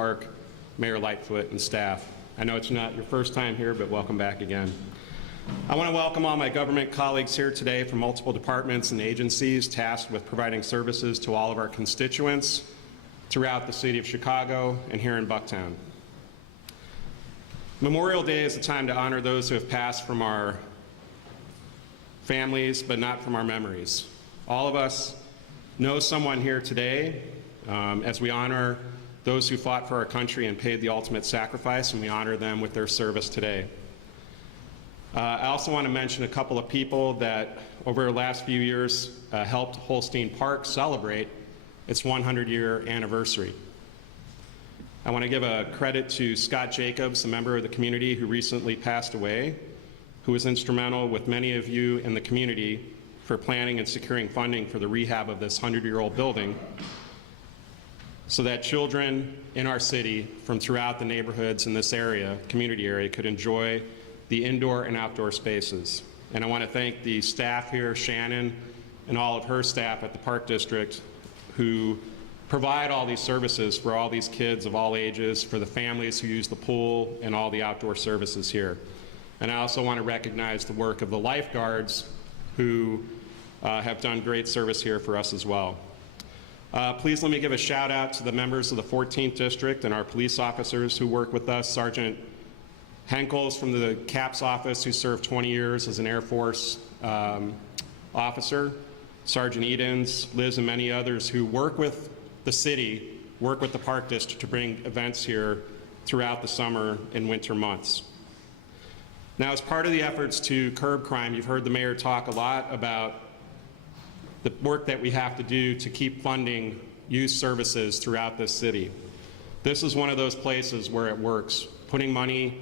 Park, Mayor Lightfoot, and staff. I know it's not your first time here, but welcome back again. I want to welcome all my government colleagues here today from multiple departments and agencies tasked with providing services to all of our constituents throughout the city of Chicago and here in Bucktown. Memorial Day is a time to honor those who have passed from our families, but not from our memories. All of us know someone here today as we honor those who fought for our country and paid the ultimate sacrifice, and we honor them with their service today. I also want to mention a couple of people that over the last few years helped Holstein Park celebrate its 100-year anniversary. I want to give a credit to Scott Jacobs, a member of the community who recently passed away, who was instrumental with many of you in the community for planning and securing funding for the rehab of this 100-year-old building so that children in our city from throughout the neighborhoods in this area, community area, could enjoy the indoor and outdoor spaces. And I want to thank the staff here, Shannon, and all of her staff at the Park District who provide all these services for all these kids of all ages, for the families who use the pool and all the outdoor services here. And I also want to recognize the work of the lifeguards who have done great service here for us as well. Please let me give a shout out to the members of the 14th District and our police officers who work with us. Sergeant Henkels from the CAPS office, who served 20 years as an Air Force officer, Sergeant Edens, Liz, and many others who work with the city, work with the Park District to bring events here throughout the summer and winter months. Now, as part of the efforts to curb crime, you've heard the mayor talk a lot about the work that we have to do to keep funding youth services throughout this city. This is one of those places where it works, putting money,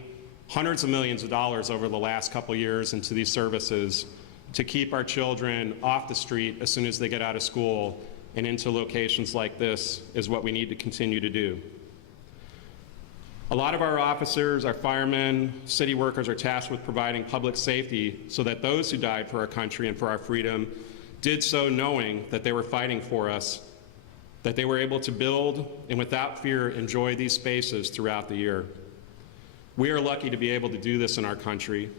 hundreds of millions of dollars over the last couple years into these services to keep our children off the street as soon as they get out of school and into locations like this is what we need to continue to do. A lot of our officers, our firemen, city workers are tasked with providing public safety so that those who died for our country and for our freedom did so knowing that they were fighting for us, that they were able to build and without fear enjoy these spaces throughout the year. We are lucky to be able to do this in our country,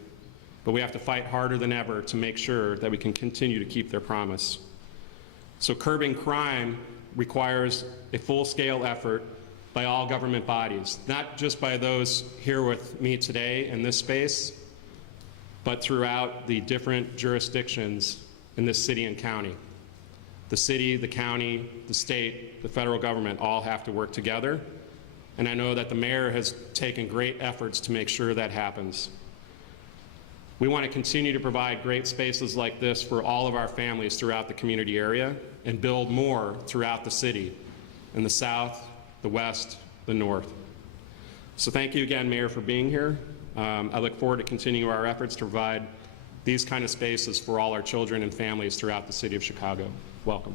but we have to fight harder than ever to make sure that we can continue to keep their promise. So curbing crime requires a full-scale effort by all government bodies, not just by those here with me today in this space, but throughout the different jurisdictions in this city and county. The city, the county, the state, the federal government all have to work together, and I know that the mayor has taken great efforts to make sure that happens. We want to continue to provide great spaces like this for all of our families throughout the community area and build more throughout the city, in the south, the west, the north. So thank you again, Mayor, for being here. I look forward to continuing our efforts to provide these kind of spaces for all our children and families throughout the city of Chicago. Welcome.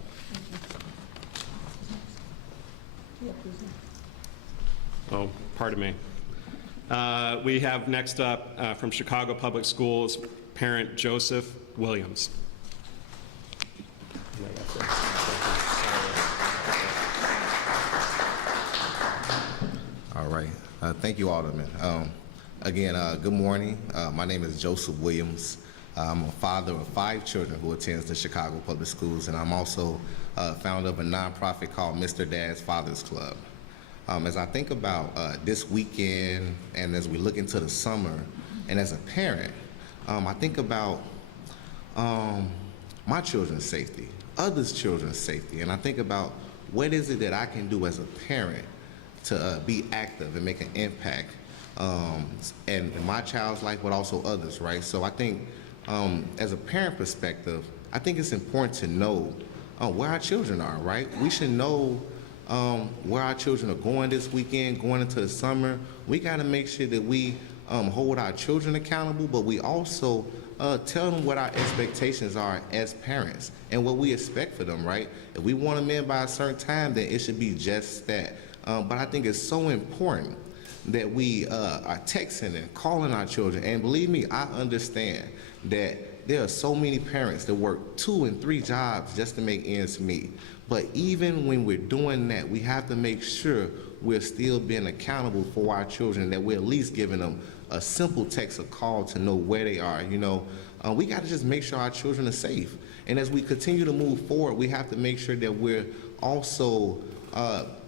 Oh, pardon me. We have next up from Chicago Public Schools, parent Joseph Williams. All right. Thank you, Alderman. Again, good morning. My name is Joseph Williams. I'm a father of 5 children who attends the Chicago Public Schools, and I'm also founder of a nonprofit called Mr. Dad's Father's Club. As I think about this weekend and as we look into the summer, and as a parent, I think about my children's safety, others' children's safety, and I think about what is it that I can do as a parent to be active and make an impact in my child's life, but also others, right? So I think as a parent perspective, I think it's important to know where our children are, right? We should know where our children are going this weekend, going into the summer. We got to make sure that we hold our children accountable, but we also tell them what our expectations are as parents and what we expect for them, right? If we want them in by a certain time, then it should be just that. But I think it's so important that we are texting and calling our children. And believe me, I understand that there are so many parents that work 2 and 3 jobs just to make ends meet. But even when we're doing that, we have to make sure we're still being accountable for our children, that we're at least giving them a simple text or call to know where they are. You know, we got to just make sure our children are safe. And as we continue to move forward, we have to make sure that we're also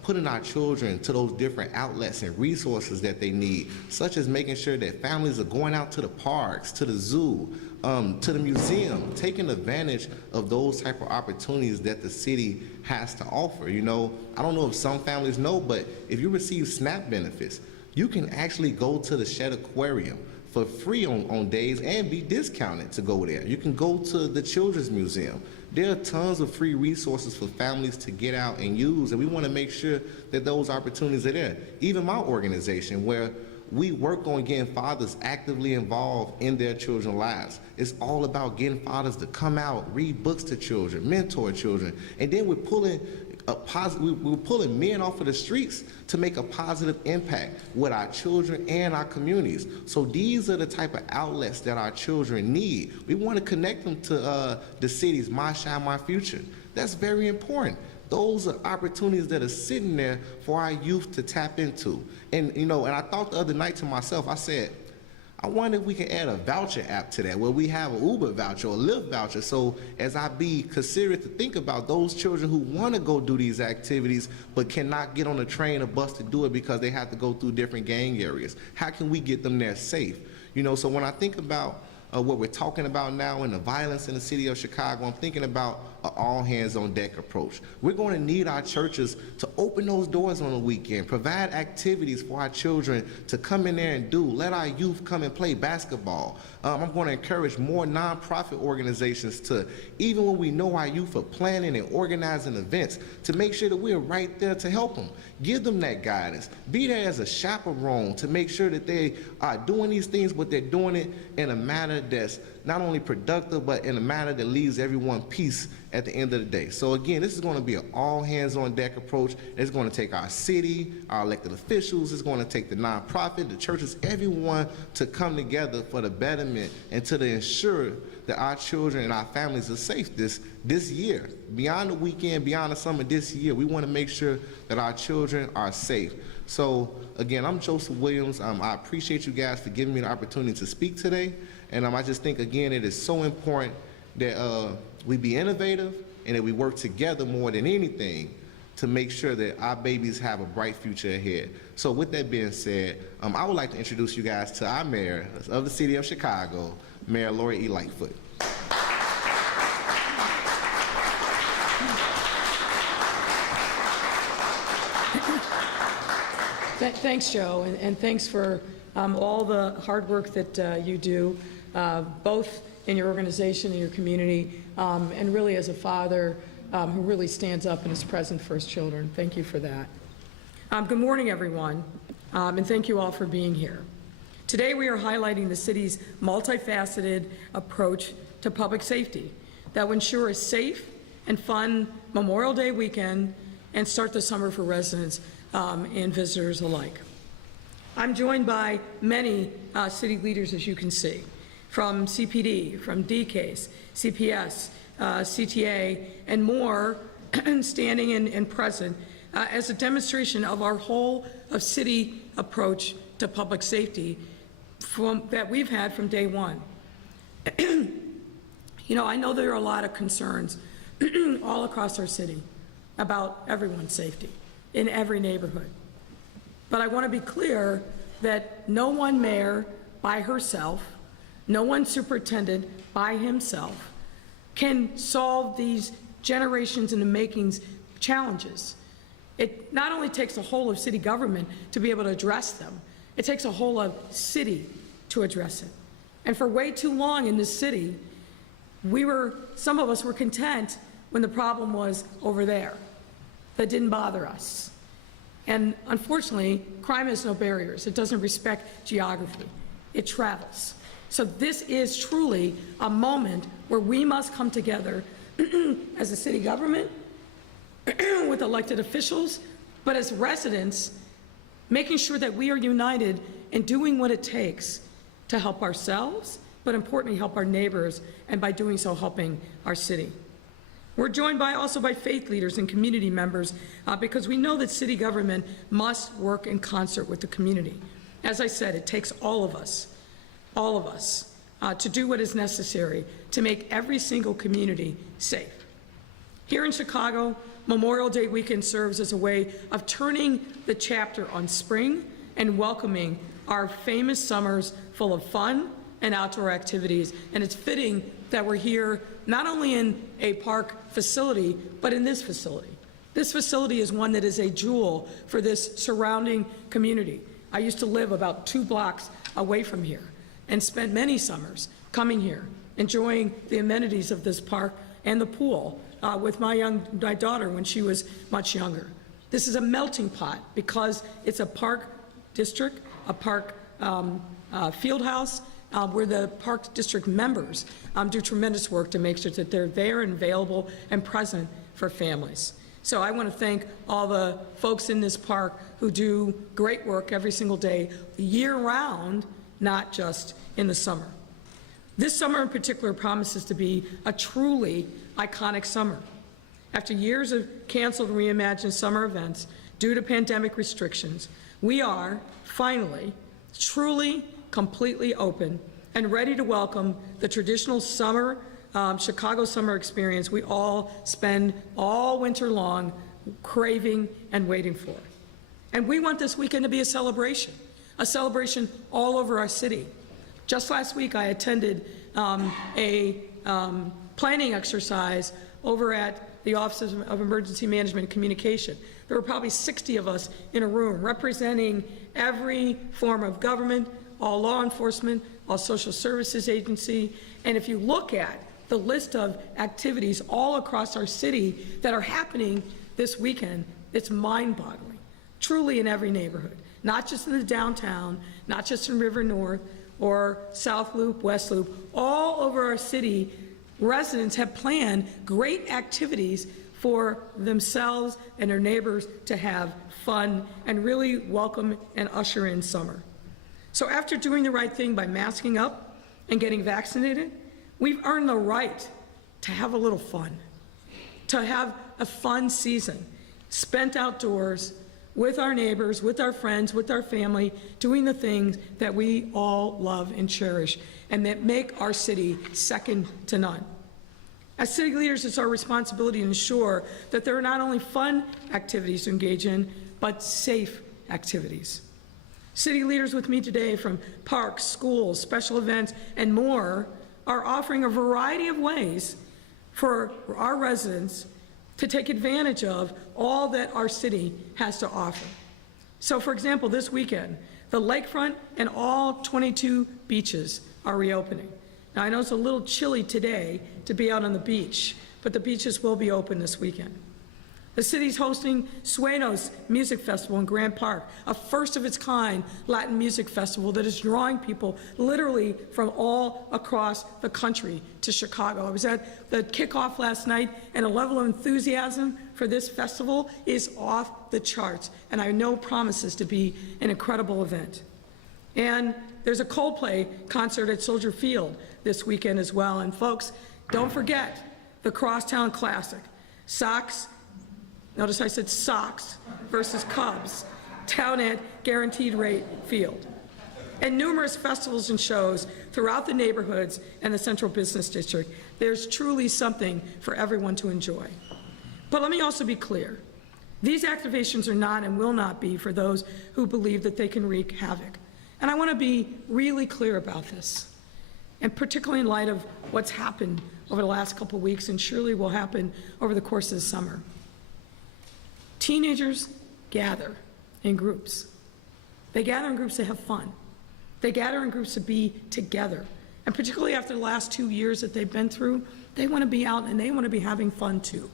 putting our children to those different outlets and resources that they need, such as making sure that families are going out to the parks, to the zoo, to the museum, taking advantage of those type of opportunities that the city has to offer. You know, I don't know if some families know, but if you receive SNAP benefits, you can actually go to the Shed Aquarium for free on days and be discounted to go there. You can go to the Children's Museum. There are tons of free resources for families to get out and use, and we want to make sure that those opportunities are there. Even my organization, where we work on getting fathers actively involved in their children's lives. It's all about getting fathers to come out, read books to children, mentor children, and then we're pulling we're pulling men off of the streets to make a positive impact with our children and our communities. So these are the type of outlets that our children need. We want to connect them to the city's My Shine, My Future. That's very important. Those are opportunities that are sitting there for our youth to tap into. And you know, and I thought the other night to myself, I said, I wonder if we can add a voucher app to that, where we have an Uber voucher or a Lyft voucher. So as I be considerate to think about those children who want to go do these activities but cannot get on a train or bus to do it because they have to go through different gang areas, how can we get them there safe? You know, so when I think about what we're talking about now and the violence in the city of Chicago, I'm thinking about an all-hands-on-deck approach. We're going to need our churches to open those doors on the weekend, provide activities for our children to come in there and do. Let our youth come and play basketball. I'm going to encourage more nonprofit organizations to, even when we know our youth are planning and organizing events, to make sure that we're right there to help them. Give them that guidance. Be there as a chaperone to make sure that they are doing these things, but they're doing it in a manner that's not only productive, but in a manner that leaves everyone peace at the end of the day. So again, this is going to be an all hands on deck approach. It's going to take our city, our elected officials, it's going to take the nonprofit, the churches, everyone to come together for the betterment and to ensure that our children and our families are safe this year. Beyond the weekend, beyond the summer, this year, we want to make sure that our children are safe. So again, I'm Joseph Williams. I appreciate you guys for giving me the opportunity to speak today. And I just think, again, it is so important that we be innovative and that we work together more than anything to make sure that our babies have a bright future ahead. So with that being said, I would like to introduce you guys to our mayor of the city of Chicago, Mayor Lori E. Lightfoot. Thanks, Joe, and thanks for all the hard work that you do, both in your organization and your community, and really as a father who really stands up and is present for his children. Thank you for that. Good morning, everyone, and thank you all for being here. Today we are highlighting the city's multifaceted approach to public safety that will ensure a safe and fun Memorial Day weekend and start the summer for residents and visitors alike. I'm joined by many city leaders, as you can see, from CPD, from DCASE, CPS, CTA, and more, standing and present as a demonstration of our whole of city approach to public safety that we've had from day one. You know, I know there are a lot of concerns all across our city about everyone's safety in every neighborhood. But I want to be clear that no one mayor by herself, no one superintendent by himself can solve these generations in the makings challenges. It not only takes a whole of city government to be able to address them, it takes a whole of city to address it. And for way too long in this city, some of us were content when the problem was over there. That didn't bother us. And unfortunately, crime has no barriers. It doesn't respect geography. It travels. So this is truly a moment where we must come together as a city government, with elected officials, but as residents, making sure that we are united in doing what it takes to help ourselves, but importantly, help our neighbors, and by doing so, helping our city. We're joined also by faith leaders and community members because we know that city government must work in concert with the community. As I said, it takes all of us, to do what is necessary to make every single community safe. Here in Chicago, Memorial Day weekend serves as a way of turning the chapter on spring and welcoming our famous summers full of fun and outdoor activities. And it's fitting that we're here not only in a park facility, but in this facility. This facility is one that is a jewel for this surrounding community. I used to live about 2 blocks away from here and spent many summers coming here, enjoying the amenities of this park and the pool with my daughter when she was much younger. This is a melting pot because it's a park district, a park field house, where the Park District members do tremendous work to make sure that they're there and available and present for families. So I want to thank all the folks in this park who do great work every single day, year-round, not just in the summer. This summer in particular promises to be a truly iconic summer. After years of canceled and reimagined summer events due to pandemic restrictions, we are finally truly completely open and ready to welcome the traditional summer, Chicago summer experience we all spend all winter long craving and waiting for. And we want this weekend to be a celebration all over our city. Just last week, I attended a planning exercise over at the Office of Emergency Management and Communication. There were probably 60 of us in a room representing every form of government, all law enforcement, all social services agency. And if you look at the list of activities all across our city that are happening this weekend, it's mind-boggling, truly in every neighborhood, not just in the downtown, not just in River North or South Loop, West Loop, all over our city. Residents have planned great activities for themselves and their neighbors to have fun and really welcome and usher in summer. So after doing the right thing by masking up and getting vaccinated, we've earned the right to have a little fun, to have a fun season spent outdoors with our neighbors, with our friends, with our family, doing the things that we all love and cherish and that make our city second to none. As city leaders, it's our responsibility to ensure that there are not only fun activities to engage in, but safe activities. City leaders with me today from parks, schools, special events, and more are offering a variety of ways for our residents to take advantage of all that our city has to offer. So for example, this weekend, the lakefront and all 22 beaches are reopening. Now I know it's a little chilly today to be out on the beach, but the beaches will be open this weekend. The city's hosting Sueños Music Festival in Grant Park, a first of its kind Latin music festival that is drawing people literally from all across the country to Chicago. I was at the kickoff last night, and the level of enthusiasm for this festival is off the charts, and I know promises to be an incredible event. And there's a Coldplay concert at Soldier Field this weekend as well. And folks, don't forget the Crosstown Classic. Notice I said Sox versus Cubs, down at Guaranteed Rate Field. And numerous festivals and shows throughout the neighborhoods and the Central Business District. There's truly something for everyone to enjoy. But let me also be clear. These activations are not and will not be for those who believe that they can wreak havoc. And I want to be really clear about this, and particularly in light of what's happened over the last couple of weeks and surely will happen over the course of the summer. Teenagers gather in groups. They gather in groups to have fun. They gather in groups to be together. And particularly after the last 2 years that they've been through, they want to be out and they want to be having fun too.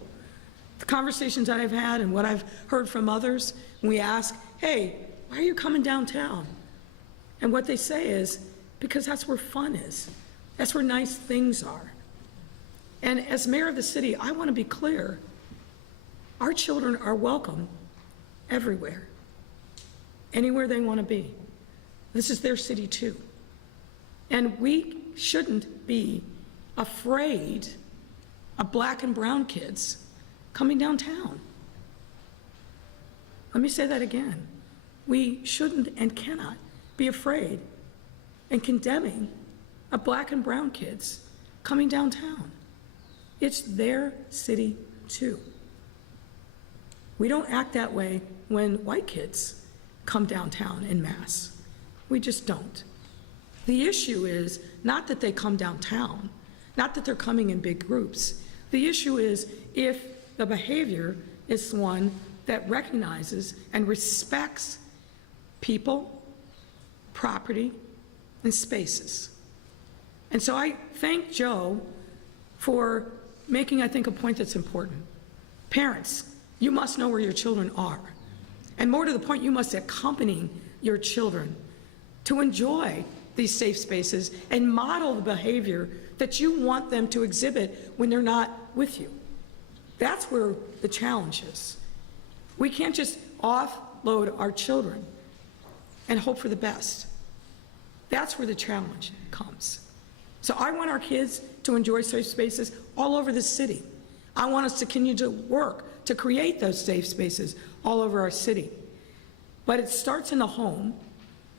The conversations that I've had and what I've heard from others, when we ask, hey, why are you coming downtown? And what they say is, because that's where fun is. That's where nice things are. And as mayor of the city, I want to be clear. Our children are welcome everywhere, anywhere they want to be. This is their city too. And we shouldn't be afraid of black and brown kids coming downtown. Let me say that again. We shouldn't and cannot be afraid in condemning of black and brown kids coming downtown. It's their city too. We don't act that way when white kids come downtown en masse. We just don't. The issue is not that they come downtown, not that they're coming in big groups. The issue is if the behavior is one that recognizes and respects people, property, and spaces. And so I thank Joe for making, I think, a point that's important. Parents, you must know where your children are. And more to the point, you must accompany your children to enjoy these safe spaces and model the behavior that you want them to exhibit when they're not with you. That's where the challenge is. We can't just offload our children and hope for the best. That's where the challenge comes. So I want our kids to enjoy safe spaces all over the city. I want us to continue to work to create those safe spaces all over our city. But it starts in the home,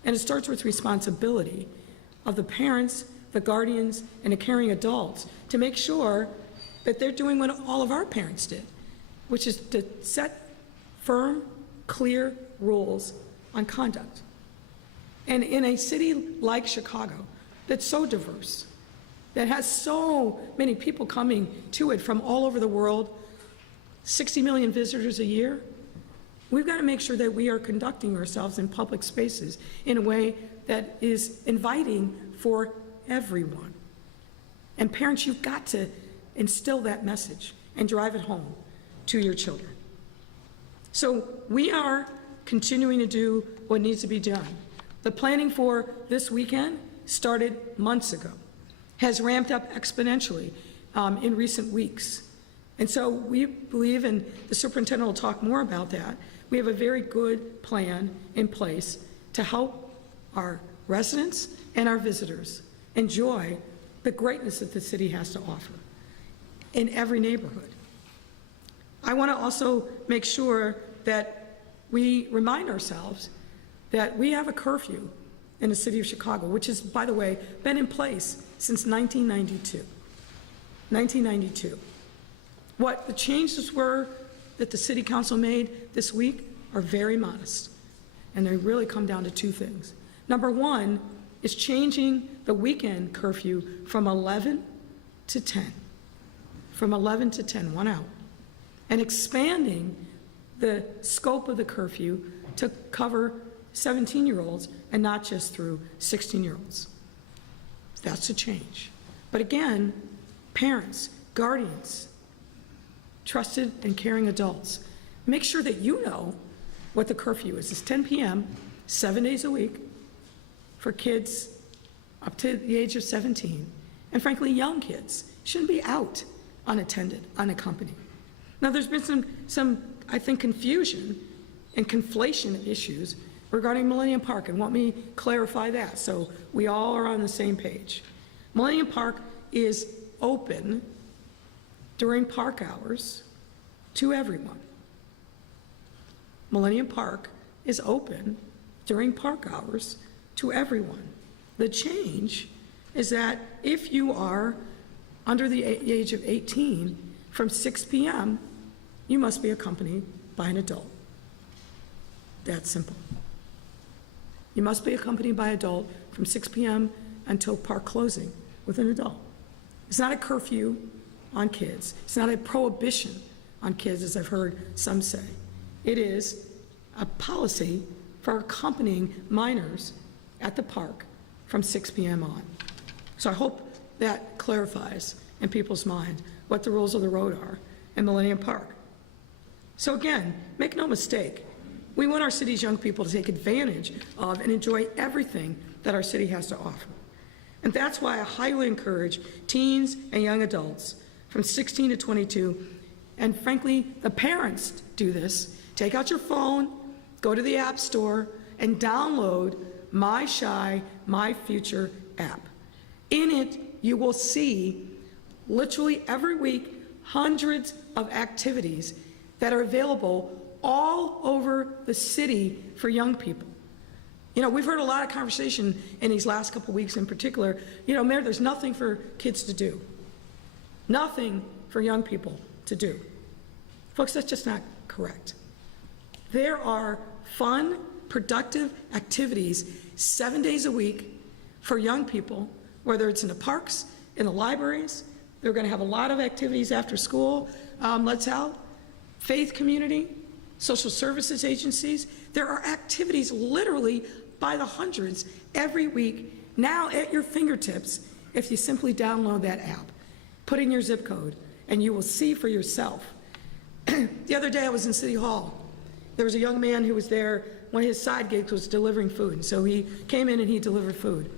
and it starts with responsibility of the parents, the guardians, and the caring adults to make sure that they're doing what all of our parents did, which is to set firm, clear rules on conduct. And in a city like Chicago that's so diverse, that has so many people coming to it from all over the world, 60 million visitors a year, we've got to make sure that we are conducting ourselves in public spaces in a way that is inviting for everyone. And parents, you've got to instill that message and drive it home to your children. So we are continuing to do what needs to be done. The planning for this weekend started months ago, has ramped up exponentially in recent weeks. And so we believe, and the superintendent will talk more about that, we have a very good plan in place to help our residents and our visitors enjoy the greatness that the city has to offer in every neighborhood. I want to also make sure that we remind ourselves that we have a curfew in the city of Chicago, which has, by the way, been in place since 1992. 1992. What the changes were that the city council made this week are very modest, and they really come down to two things. Number one is changing the weekend curfew from 11 to 10, from 11 to 10, 1 hour, and expanding the scope of the curfew to cover 17-year-olds and not just through 16-year-olds. That's a change. But again, parents, guardians, trusted and caring adults, make sure that you know what the curfew is. It's 10 p.m., 7 days a week for kids up to the age of 17. And frankly, young kids shouldn't be out unattended, unaccompanied. Now, there's been some I think, confusion and conflation of issues regarding Millennium Park, and let me clarify that so we all are on the same page. Millennium Park is open during park hours to everyone. Millennium Park is open during park hours to everyone. The change is that if you are under the age of 18, from 6 p.m., you must be accompanied by an adult. That's simple. You must be accompanied by an adult from 6 p.m. until park closing with an adult. It's not a curfew on kids. It's not a prohibition on kids, as I've heard some say. It is a policy for accompanying minors at the park from 6 p.m. on. So I hope that clarifies in people's mind what the rules of the road are in Millennium Park. So again, make no mistake, we want our city's young people to take advantage of and enjoy everything that our city has to offer. And that's why I highly encourage teens and young adults from 16 to 22, and frankly, the parents do this. Take out your phone, go to the App Store, and download My Shy, My Future app. In it, you will see literally every week hundreds of activities that are available all over the city for young people. You know, we've heard a lot of conversation in these last couple of weeks in particular. You know, Mayor, there's nothing for kids to do. Nothing for young people to do. Folks, that's just not correct. There are fun, productive activities 7 days a week for young people, whether it's in the parks, in the libraries. They're going to have a lot of activities after school. Let's Out, faith community, social services agencies. There are activities literally by the hundreds every week now at your fingertips if you simply download that app. Put in your zip code and you will see for yourself. The other day I was in City Hall. There was a young man who was there. One of his side gigs was delivering food. And so he came in and he delivered food.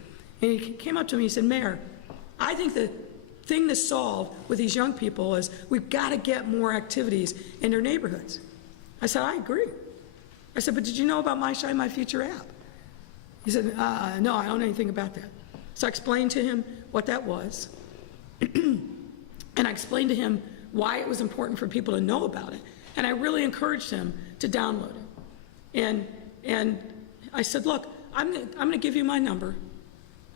And he came up to me and said, Mayor, I think the thing to solve with these young people is we've got to get more activities in their neighborhoods. I said, I agree. I said, but did you know about My Shine, My Future app? He said, no, I don't know anything about that. So I explained to him what that was. And I explained to him why it was important for people to know about it. And I really encouraged him to download it. And I said, look, I'm going to give you my number.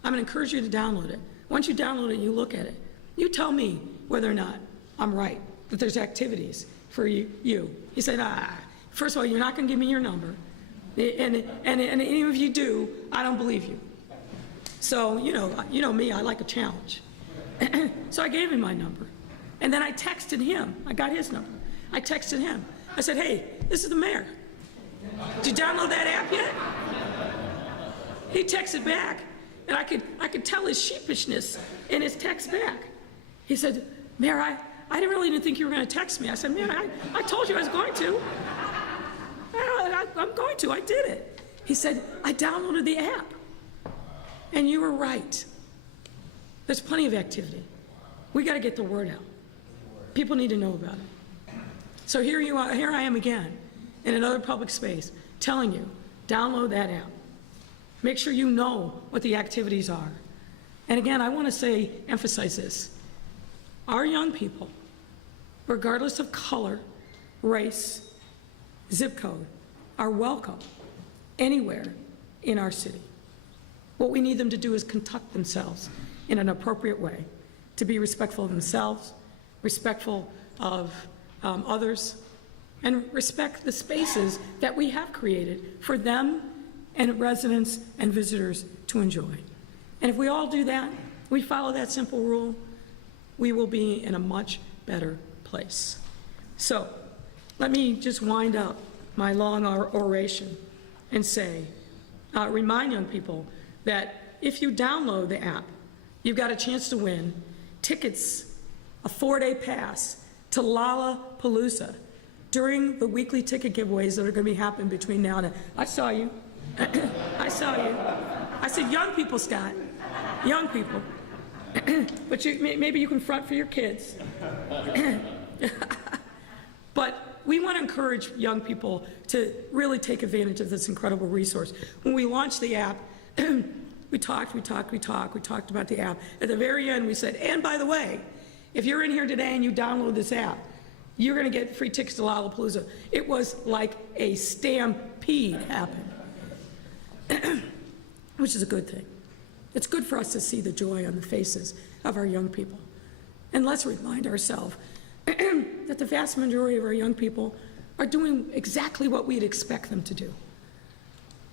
I'm going to encourage you to download it. Once you download it, you look at it. You tell me whether or not I'm right, that there's activities for you. He said, first of all, you're not going to give me your number. And even if you do, I don't believe you. So, you know me, I like a challenge. So I gave him my number. And then I texted him. I got his number. I texted him. I said, hey, this is the mayor. Did you download that app yet? He texted back. And I could tell his sheepishness in his text back. He said, Mayor, I didn't really think you were going to text me. I said, man, I told you I was going to. I'm going to. I did it. He said, I downloaded the app. And you were right. There's plenty of activity. We got to get the word out. People need to know about it. So here I am again in another public space telling you, download that app. Make sure you know what the activities are. And again, I want to emphasize this. Our young people, regardless of color, race, zip code, are welcome anywhere in our city. What we need them to do is conduct themselves in an appropriate way, to be respectful of themselves, respectful of others, and respect the spaces that we have created for them and residents and visitors to enjoy. And if we all do that, we follow that simple rule, we will be in a much better place. So let me just wind up my long oration and say, remind young people that if you download the app, you've got a chance to win tickets, a 4-day pass to Lollapalooza during the weekly ticket giveaways that are going to be happening between now and then. I saw you. I saw you. I said, young people, Scott, young people. But maybe you can front for your kids. But we want to encourage young people to really take advantage of this incredible resource. When we launched the app, we talked about the app. At the very end, we said, and by the way, if you're in here today and you download this app, you're going to get free tickets to Lollapalooza. It was like a stampede happened. Which is a good thing. It's good for us to see the joy on the faces of our young people. And let's remind ourselves that the vast majority of our young people are doing exactly what we'd expect them to do.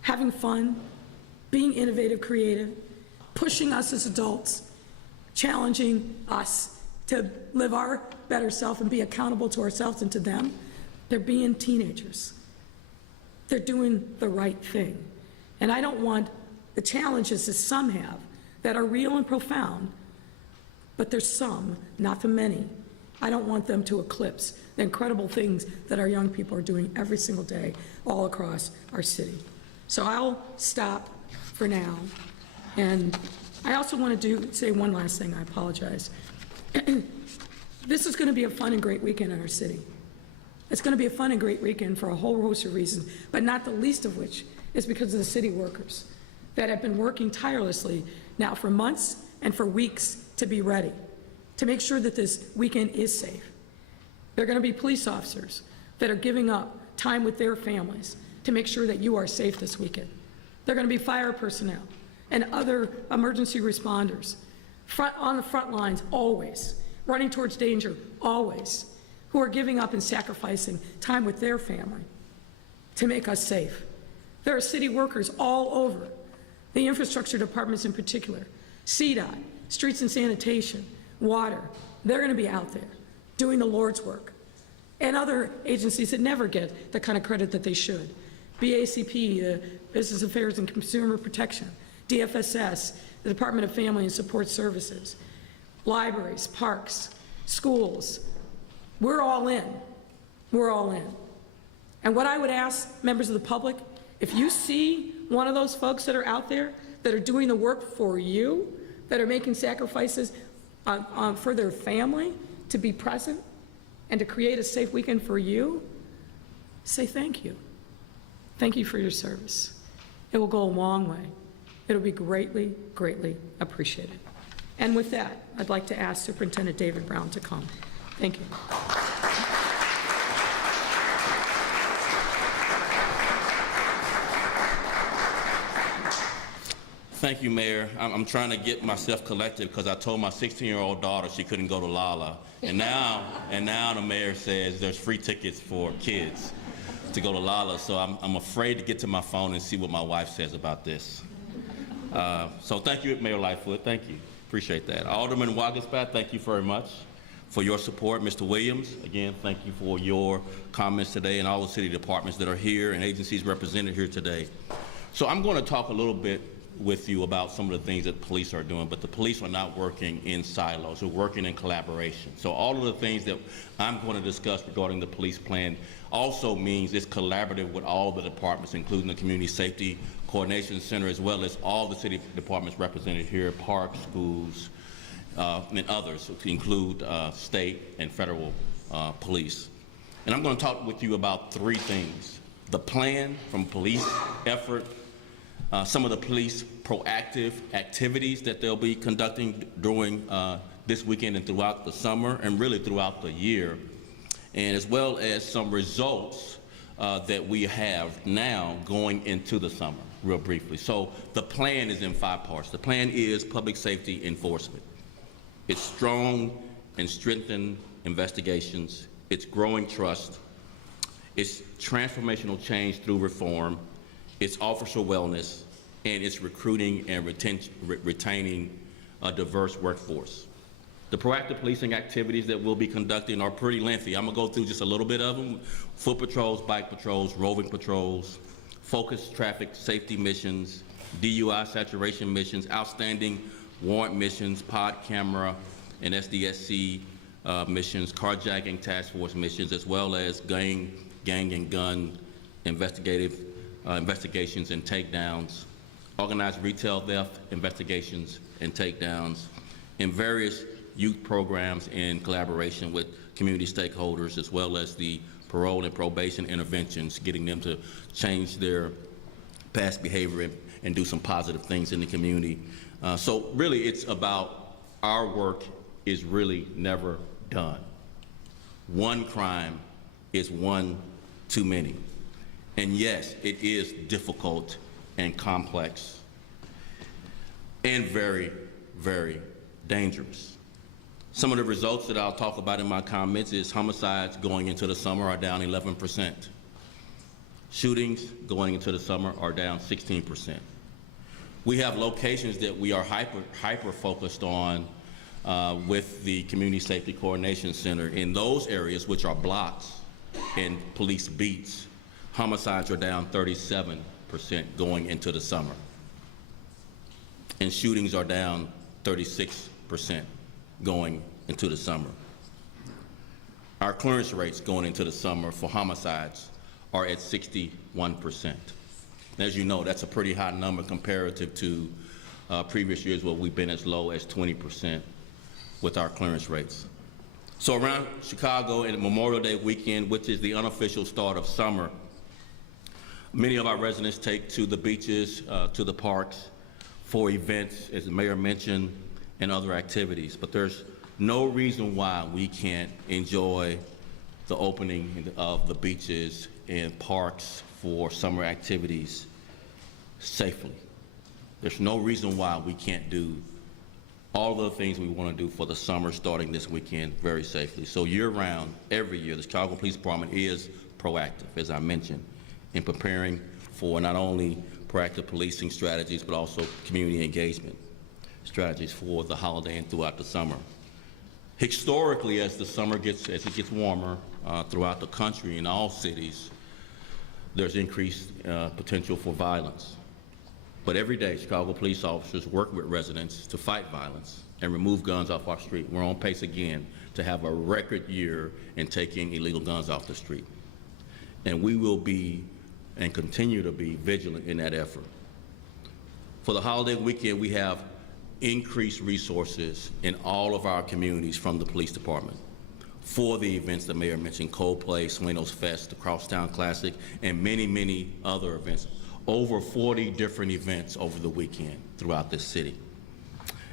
Having fun, being innovative, creative, pushing us as adults, challenging us to live our better self and be accountable to ourselves and to them. They're being teenagers. They're doing the right thing. And I don't want the challenges that some have that are real and profound, but there's some, not the many. I don't want them to eclipse the incredible things that our young people are doing every single day all across our city. So I'll stop for now. And I also want to say one last thing. I apologize. This is going to be a fun and great weekend in our city. It's going to be a fun and great weekend for a whole host of reasons, but not the least of which is because of the city workers that have been working tirelessly now for months and for weeks to be ready, to make sure that this weekend is safe There are going to be police officers that are giving up time with their families to make sure that you are safe this weekend. There are going to be fire personnel and other emergency responders on the front lines always, running towards danger always, who are giving up and sacrificing time with their family to make us safe. There are city workers all over, the infrastructure departments in particular, CDOT, streets and sanitation, water. They're going to be out there doing the Lord's work. And other agencies that never get the kind of credit that they should. BACP, the Business Affairs and Consumer Protection, DFSS, the Department of Family and Support Services, libraries, parks, schools. We're all in. We're all in. And what I would ask members of the public, if you see one of those folks that are out there that are doing the work for you, that are making sacrifices for their family to be present and to create a safe weekend for you, say thank you. Thank you for your service. It will go a long way. It'll be greatly, greatly appreciated. And with that, I'd like to ask Superintendent David Brown to come. Thank you. Thank you, Mayor. I'm trying to get myself collected because I told my 16-year-old daughter she couldn't go to Lala. And now the mayor says there's free tickets for kids to go to Lala. So I'm afraid to get to my phone and see what my wife says about this. So thank you, Mayor Lightfoot. Thank you. Appreciate that. Alderman Wagaspat, thank you very much for your support. Mr. Williams, again, thank you for your comments today, and all the city departments that are here and agencies represented here today. So I'm going to talk a little bit with you about some of the things that police are doing, but the police are not working in silos. They're working in collaboration. So all of the things that I'm going to discuss regarding the police plan also means it's collaborative with all the departments, including the Community Safety Coordination Center, as well as all the city departments represented here, parks, schools, and others, to include state and federal police. And I'm going to talk with you about three things: the plan from police effort, some of the police proactive activities that they'll be conducting during this weekend and throughout the summer and really throughout the year, and as well as some results that we have now going into the summer, real briefly. So the plan is in 5 parts. The plan is public safety enforcement. It's strong and strengthened investigations. It's growing trust. It's transformational change through reform. It's officer wellness, and it's recruiting and retaining a diverse workforce. The proactive policing activities that we'll be conducting are pretty lengthy. I'm gonna go through just a little bit of them: foot patrols, bike patrols, roving patrols, focused traffic safety missions, DUI saturation missions, outstanding warrant missions, pod camera and SDSC missions, carjacking task force missions, as well as gang and gun investigations and takedowns, organized retail theft investigations and takedowns, and various youth programs in collaboration with community stakeholders, as well as the parole and probation interventions, getting them to change their past behavior and do some positive things in the community. So really it's about our work is really never done. One crime is one too many. And yes, it is difficult and complex and very, very dangerous. Some of the results that I'll talk about in my comments is homicides going into the summer are down 11%. Shootings going into the summer are down 16%. We have locations that we are hyper focused on with the Community Safety Coordination Center. In those areas, which are blocks and police beats, homicides are down 37% going into the summer. And shootings are down 36% going into the summer. Our clearance rates going into the summer for homicides are at 61%. As you know, that's a pretty high number comparative to previous years where we've been as low as 20% with our clearance rates. So around Chicago and Memorial Day weekend, which is the unofficial start of summer, many of our residents take to the beaches, to the parks for events, as the mayor mentioned, and other activities. But there's no reason why we can't enjoy the opening of the beaches and parks for summer activities safely. There's no reason why we can't do all the things we want to do for the summer starting this weekend very safely. So year-round, every year, the Chicago Police Department is proactive, as I mentioned, in preparing for not only proactive policing strategies, but also community engagement strategies for the holiday and throughout the summer. Historically, as it gets warmer throughout the country in all cities, there's increased potential for violence. But every day, Chicago police officers work with residents to fight violence and remove guns off our street. We're on pace again to have a record year in taking illegal guns off the street. And we will be and continue to be vigilant in that effort. For the holiday weekend, we have increased resources in all of our communities from the police department for the events the mayor mentioned: Coldplay, Sueños Fest, the Crosstown Classic, and many, many other events. Over 40 different events over the weekend throughout this city.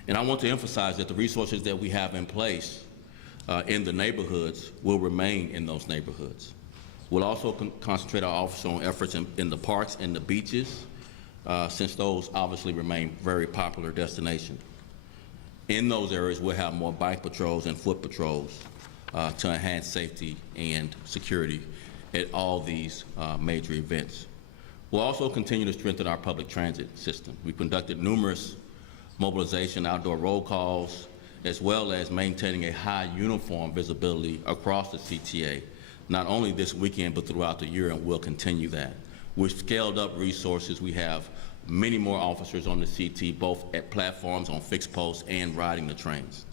And I want to emphasize that the resources that we have in place in the neighborhoods will remain in those neighborhoods. We'll also concentrate our officers on efforts in the parks and the beaches, since those obviously remain very popular destinations. In those areas, we'll have more bike patrols and foot patrols to enhance safety and security at all these major events. We'll also continue to strengthen our public transit system. We conducted numerous mobilization outdoor roll calls, as well as maintaining a high uniform visibility across the CTA, not only this weekend, but throughout the year, and we'll continue that. We've scaled up resources. We have many more officers on the CT, both at platforms, on fixed posts, and riding the trains.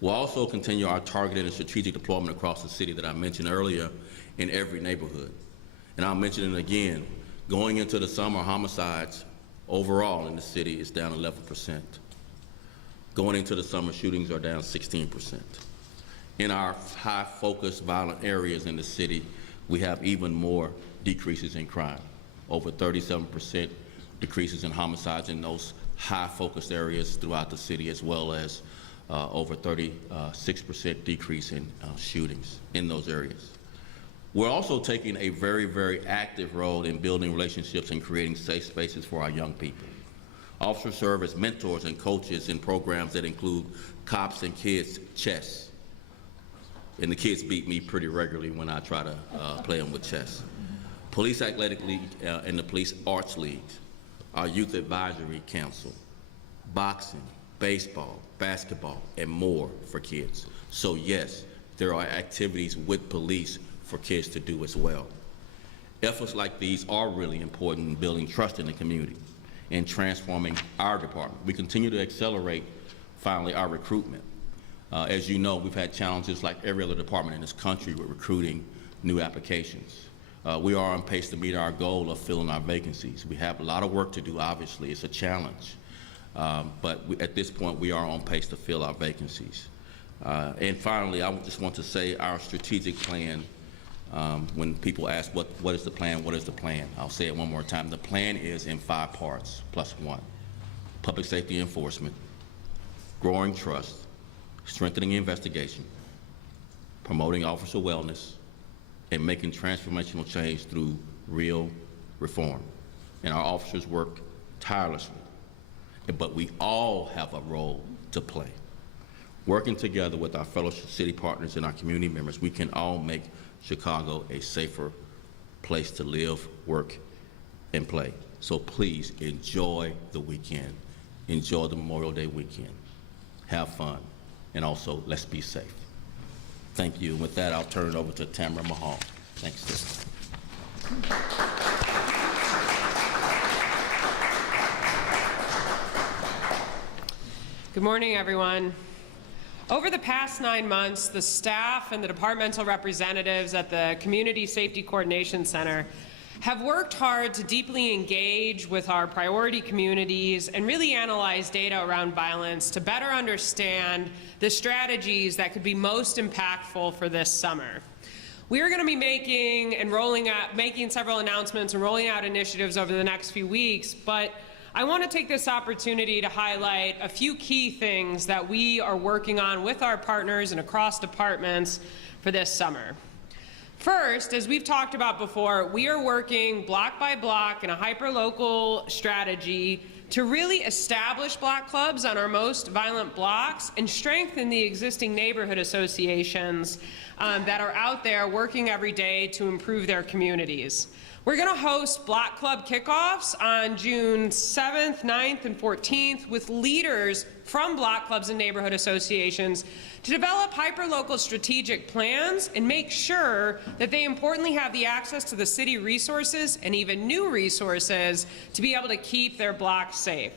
We'll also continue our targeted and strategic deployment across the city that I mentioned earlier in every neighborhood. And I'll mention it again. Going into the summer, homicides overall in the city is down 11%. Going into the summer, shootings are down 16%. In our high-focus violent areas in the city, we have even more decreases in crime. Over 37% decreases in homicides in those high-focused areas throughout the city, as well as over 36% decrease in shootings in those areas. We're also taking a very, very active role in building relationships and creating safe spaces for our young people. Officers serve as mentors and coaches in programs that include Cops and Kids Chess. And the kids beat me pretty regularly when I try to play them with chess. Police Athletic League and the Police Arts League, our Youth Advisory Council, boxing, baseball, basketball, and more for kids. So yes, there are activities with police for kids to do as well. Efforts like these are really important in building trust in the community and transforming our department. We continue to accelerate, finally, our recruitment. As you know, we've had challenges like every other department in this country with recruiting new applications. We are on pace to meet our goal of filling our vacancies. We have a lot of work to do, obviously. It's a challenge. But at this point, we are on pace to fill our vacancies. And finally, I just want to say our strategic plan. When people ask what is the plan, what is the plan? I'll say it one more time. The plan is in 5 parts, plus 1. Public safety enforcement, growing trust, strengthening investigation, promoting officer wellness, and making transformational change through real reform. And our officers work tirelessly, but we all have a role to play. Working together with our fellow city partners and our community members, we can all make Chicago a safer place to live, work, and play. So please enjoy the weekend. Enjoy the Memorial Day weekend. Have fun. And also, let's be safe. Thank you. And with that, I'll turn it over to Tamara Mahal. Thanks, Sis. Good morning, everyone. Over the past 9 months, the staff and the departmental representatives at the Community Safety Coordination Center have worked hard to deeply engage with our priority communities and really analyze data around violence to better understand the strategies that could be most impactful for this summer. We are going to be making several announcements and rolling out initiatives over the next few weeks, but I want to take this opportunity to highlight a few key things that we are working on with our partners and across departments for this summer. First, as we've talked about before, we are working block by block in a hyper-local strategy to really establish block clubs on our most violent blocks and strengthen the existing neighborhood associations that are out there working every day to improve their communities. We're going to host block club kickoffs on June 7th, 9th, and 14th with leaders from block clubs and neighborhood associations to develop hyperlocal strategic plans and make sure that they importantly have the access to the city resources and even new resources to be able to keep their blocks safe.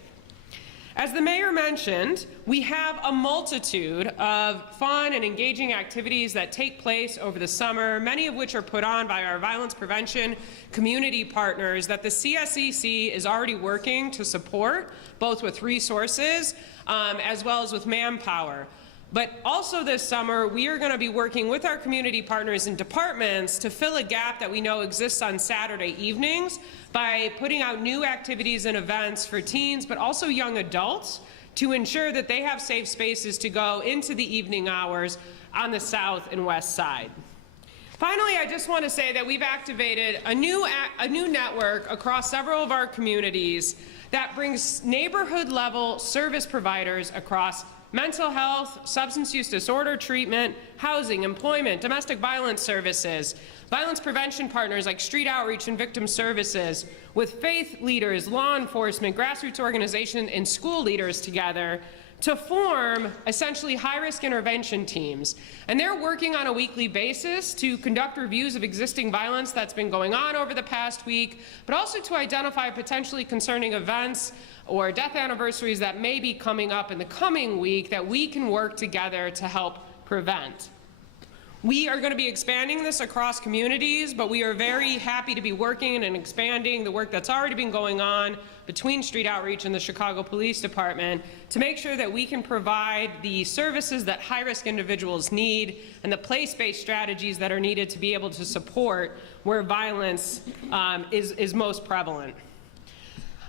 As the mayor mentioned, we have a multitude of fun and engaging activities that take place over the summer, many of which are put on by our violence prevention community partners that the CSEC is already working to support, both with resources as well as with manpower. But also this summer, we are going to be working with our community partners and departments to fill a gap that we know exists on Saturday evenings by putting out new activities and events for teens, but also young adults, to ensure that they have safe spaces to go into the evening hours on the south and west side. Finally, I just want to say that we've activated a new network across several of our communities that brings neighborhood-level service providers across mental health, substance use disorder treatment, housing, employment, domestic violence services, violence prevention partners like street outreach and victim services, with faith leaders, law enforcement, grassroots organizations, and school leaders together to form essentially high-risk intervention teams. And they're working on a weekly basis to conduct reviews of existing violence that's been going on over the past week, but also to identify potentially concerning events or death anniversaries that may be coming up in the coming week that we can work together to help prevent. We are going to be expanding this across communities, but we are very happy to be working and expanding the work that's already been going on between Street Outreach and the Chicago Police Department to make sure that we can provide the services that high-risk individuals need and the place-based strategies that are needed to be able to support where violence is most prevalent.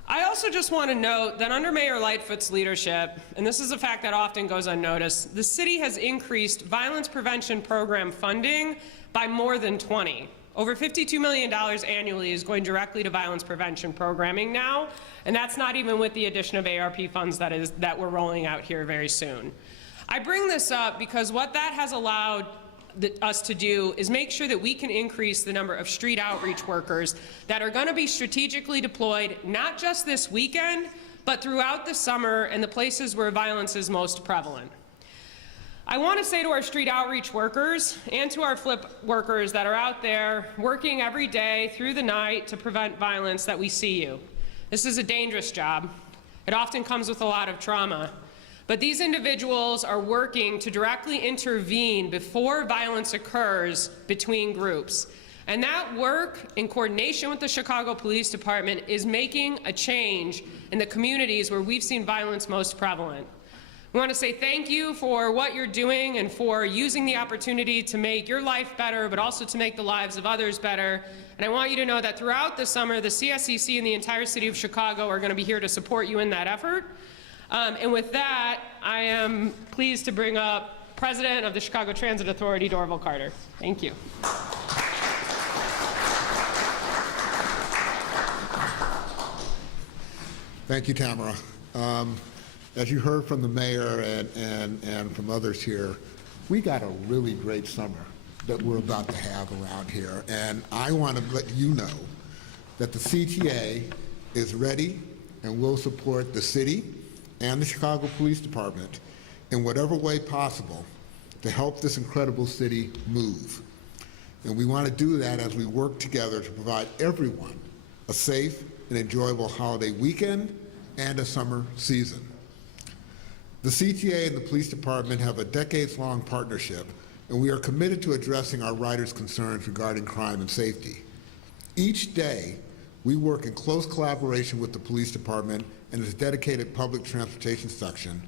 I also just want to note that under Mayor Lightfoot's leadership, and this is a fact that often goes unnoticed, the city has increased violence prevention program funding by more than 20. Over $52 million annually is going directly to violence prevention programming now, and that's not even with the addition of ARP funds that we're rolling out here very soon. I bring this up because what that has allowed us to do is make sure that we can increase the number of street outreach workers that are going to be strategically deployed, not just this weekend, but throughout the summer and the places where violence is most prevalent. I want to say to our street outreach workers and to our flip workers that are out there working every day through the night to prevent violence that we see you. This is a dangerous job. It often comes with a lot of trauma. But these individuals are working to directly intervene before violence occurs between groups. And that work, in coordination with the Chicago Police Department, is making a change in the communities where we've seen violence most prevalent. We want to say thank you for what you're doing and for using the opportunity to make your life better, but also to make the lives of others better. And I want you to know that throughout the summer, the CSEC and the entire city of Chicago are going to be here to support you in that effort. And with that, I am pleased to bring up President of the Chicago Transit Authority, Dorval Carter. Thank you. Thank you, Tamara. As you heard from the mayor and from others here, we got a really great summer that we're about to have around here. And I want to let you know that the CTA is ready and will support the city and the Chicago Police Department in whatever way possible to help this incredible city move. And we want to do that as we work together to provide everyone a safe and enjoyable holiday weekend and a summer season. The CTA and the Police Department have a decades-long partnership, and we are committed to addressing our riders' concerns regarding crime and safety. Each day, we work in close collaboration with the Police Department and its dedicated public transportation section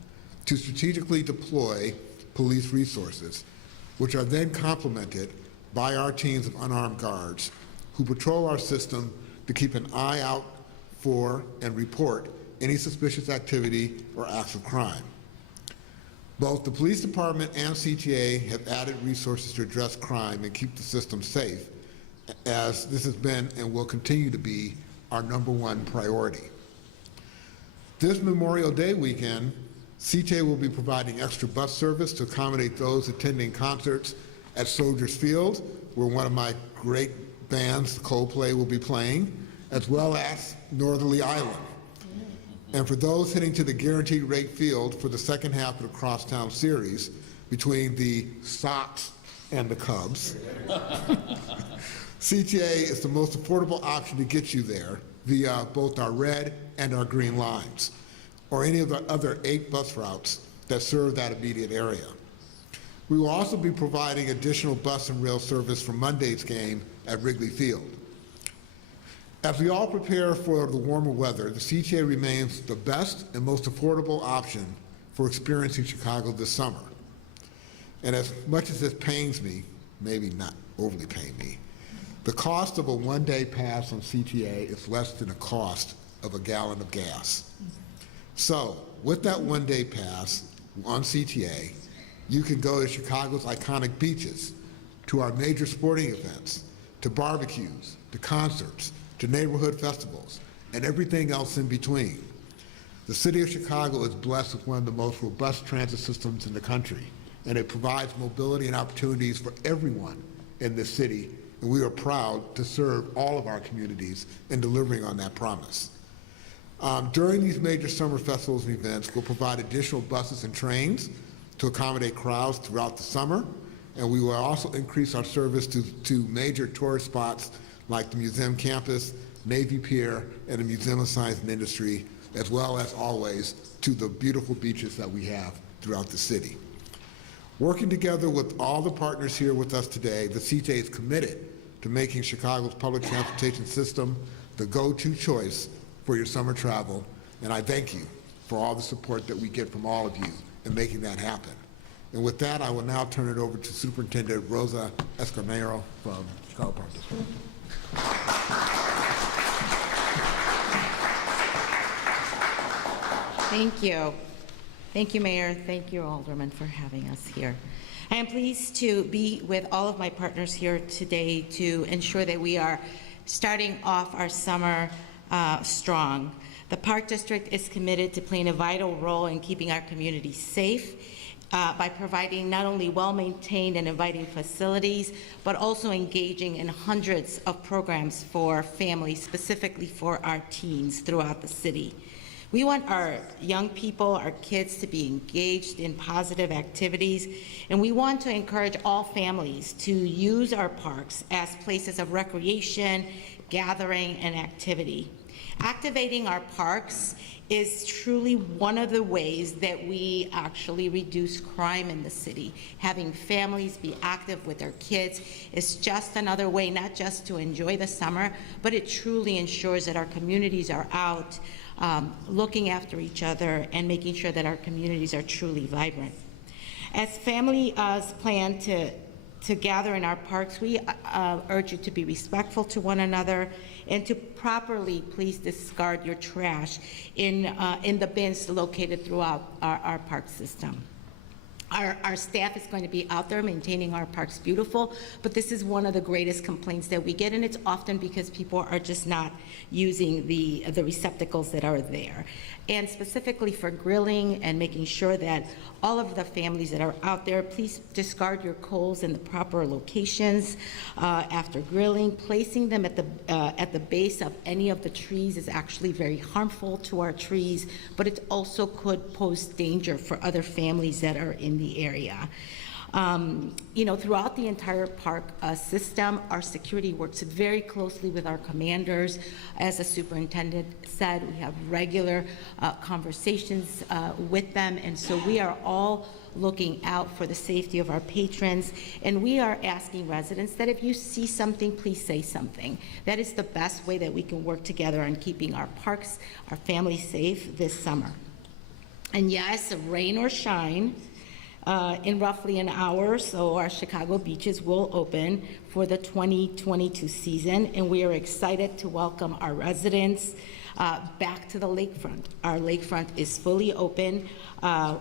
to strategically deploy police resources, which are then complemented by our teams of unarmed guards who patrol our system to keep an eye out for and report any suspicious activity or acts of crime. Both the police department and CTA have added resources to address crime and keep the system safe, as this has been and will continue to be our #1 priority. This Memorial Day weekend, CTA will be providing extra bus service to accommodate those attending concerts at Soldiers Field, where one of my great bands, Coldplay, will be playing, as well as Northerly Island. And for those heading to the Guaranteed Rate Field for the second half of the Crosstown Series between the Sox and the Cubs, CTA is the most affordable option to get you there via both our red and our green lines, or any of the other 8 bus routes that serve that immediate area. We will also be providing additional bus and rail service for Monday's game at Wrigley Field. As we all prepare for the warmer weather, the CTA remains the best and most affordable option for experiencing Chicago this summer. And as much as this pains me, maybe not overly pain me, the cost of a one-day pass on CTA is less than the cost of a gallon of gas. So, with that one-day pass on CTA, you can go to Chicago's iconic beaches, to our major sporting events, to barbecues, to concerts, to neighborhood festivals, and everything else in between. The city of Chicago is blessed with one of the most robust transit systems in the country, and it provides mobility and opportunities for everyone in this city, and we are proud to serve all of our communities in delivering on that promise. During these major summer festivals and events, we'll provide additional buses and trains to accommodate crowds throughout the summer, and we will also increase our service to major tourist spots like the museum campus, Navy Pier, and the Museum of Science and Industry, as well as always to the beautiful beaches that we have throughout the city. Working together with all the partners here with us today, the CTA is committed to making Chicago's public transportation system the go-to choice for your summer travel, and I thank you for all the support that we get from all of you in making that happen. And with that, I will now turn it over to Superintendent Rosa Escamero from Chicago Park District. Thank you. Thank you, Mayor. Thank you, Alderman, for having us here. I am pleased to be with all of my partners here today to ensure that we are starting off our summer strong. The Park District is committed to playing a vital role in keeping our community safe by providing not only well-maintained and inviting facilities, but also engaging in hundreds of programs for families, specifically for our teens throughout the city. We want our young people, our kids, to be engaged in positive activities, and we want to encourage all families to use our parks as places of recreation, gathering, and activity. Activating our parks is truly one of the ways that we actually reduce crime in the city. Having families be active with their kids is just another way, not just to enjoy the summer, but it truly ensures that our communities are out looking after each other and making sure that our communities are truly vibrant. As families plan to gather in our parks, we urge you to be respectful to one another and to properly please discard your trash in the bins located throughout our park system. Our staff is going to be out there maintaining our parks beautiful, but this is one of the greatest complaints that we get, and it's often because people are just not using the receptacles that are there. And specifically for grilling and making sure that all of the families that are out there, please discard your coals in the proper locations after grilling. Placing them at the base of any of the trees is actually very harmful to our trees, but it also could pose danger for other families that are in the area. You know, throughout the entire park system, our security works very closely with our commanders. As the superintendent said, we have regular conversations with them, and so we are all looking out for the safety of our patrons, and we are asking residents that if you see something, please say something. That is the best way that we can work together on keeping our parks, our families safe this summer. And yes, rain or shine, in roughly an hour or so, our Chicago beaches will open for for the 2022 season, and we are excited to welcome our residents back to the lakefront. Our lakefront is fully open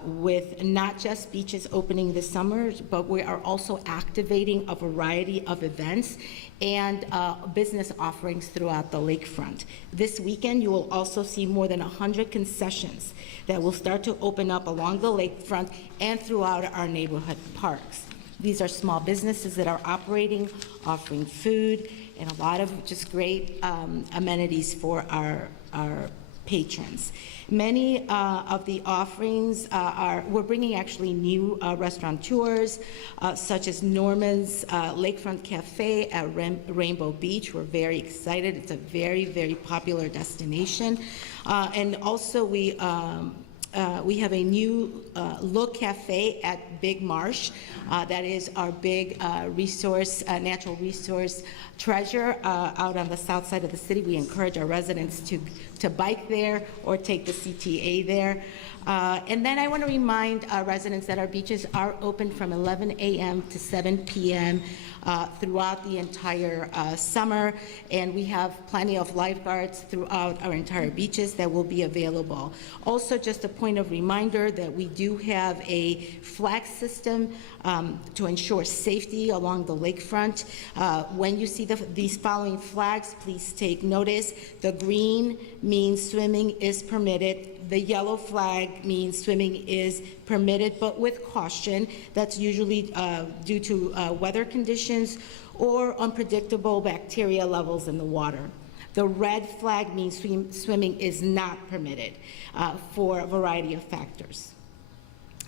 with not just beaches opening this summer, but we are also activating a variety of events and business offerings throughout the lakefront. This weekend, you will also see more than 100 concessions that will start to open up along the lakefront and throughout our neighborhood parks. These are small businesses that are operating, offering food, and a lot of just great amenities for our patrons. Many of the offerings we're bringing actually new restaurateurs, such as Norman's Lakefront Cafe at Rainbow Beach. We're very excited. It's a very, very popular destination. And also we have a new look cafe at Big Marsh. That is our big natural resource treasure out on the south side of the city. We encourage our residents to bike there or take the CTA there. And then I want to remind our residents that our beaches are open from 11 a.m. to 7 p.m. Throughout the entire summer, and we have plenty of lifeguards throughout our entire beaches that will be available. Also, just a point of reminder that we do have a flag system to ensure safety along the lakefront. When you see these following flags, please take notice. The green means swimming is permitted. The yellow flag means swimming is permitted, but with caution. That's usually due to weather conditions or unpredictable bacteria levels in the water. The red flag means swimming is not permitted for a variety of factors.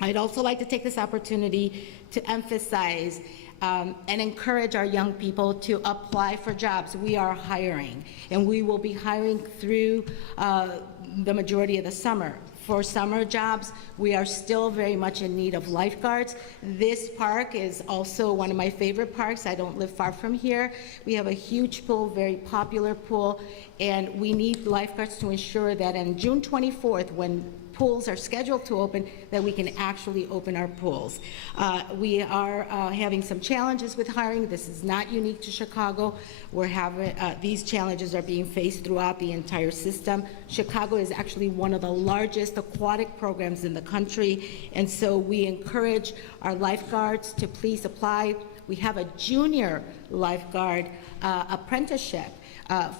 I'd also like to take this opportunity to emphasize and encourage our young people to apply for jobs. We are hiring, and we will be hiring through the majority of the summer. For summer jobs, we are still very much in need of lifeguards. This park is also one of my favorite parks. I don't live far from here. We have a huge pool, very popular pool, and we need lifeguards to ensure that on June 24th, when pools are scheduled to open, that we can actually open our pools. We are having some challenges with hiring. This is not unique to Chicago. We're having, these challenges are being faced throughout the entire system. Chicago is actually one of the largest aquatic programs in the country, and so we encourage our lifeguards to please apply. We have a junior lifeguard apprenticeship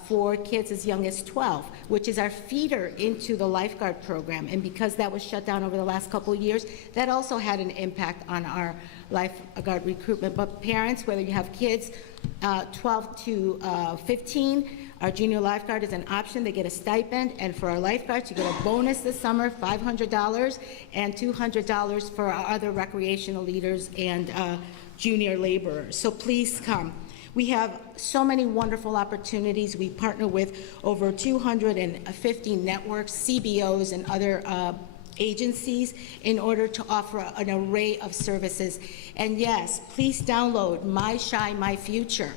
for kids as young as 12, which is our feeder into the lifeguard program. And because that was shut down over the last couple of years, that also had an impact on our lifeguard recruitment. But parents, whether you have kids 12 to 15, our junior lifeguard is an option. They get a stipend, and for our lifeguards, you get a bonus this summer, $500, and $200 for our other recreational leaders and junior laborers. So please come. We have so many wonderful opportunities. We partner with over 250 networks, CBOs, and other agencies in order to offer an array of services. And yes, please download My Shy, My Future.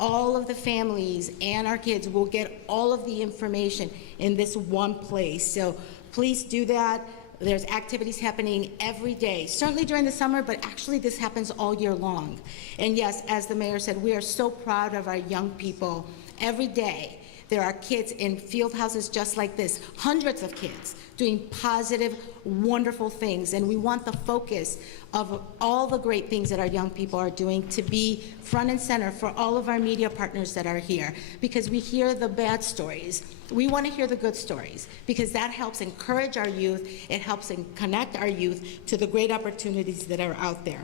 All of the families and our kids will get all of the information in this one place. So please do that. There's activities happening every day, certainly during the summer, but actually this happens all year long. And yes, as the mayor said, we are so proud of our young people. Every day, there are kids in field houses just like this, hundreds of kids doing positive, wonderful things. And we want the focus of all the great things that our young people are doing to be front and center for all of our media partners that are here, because we hear the bad stories. We want to hear the good stories, because that helps encourage our youth. It helps connect our youth to the great opportunities that are out there.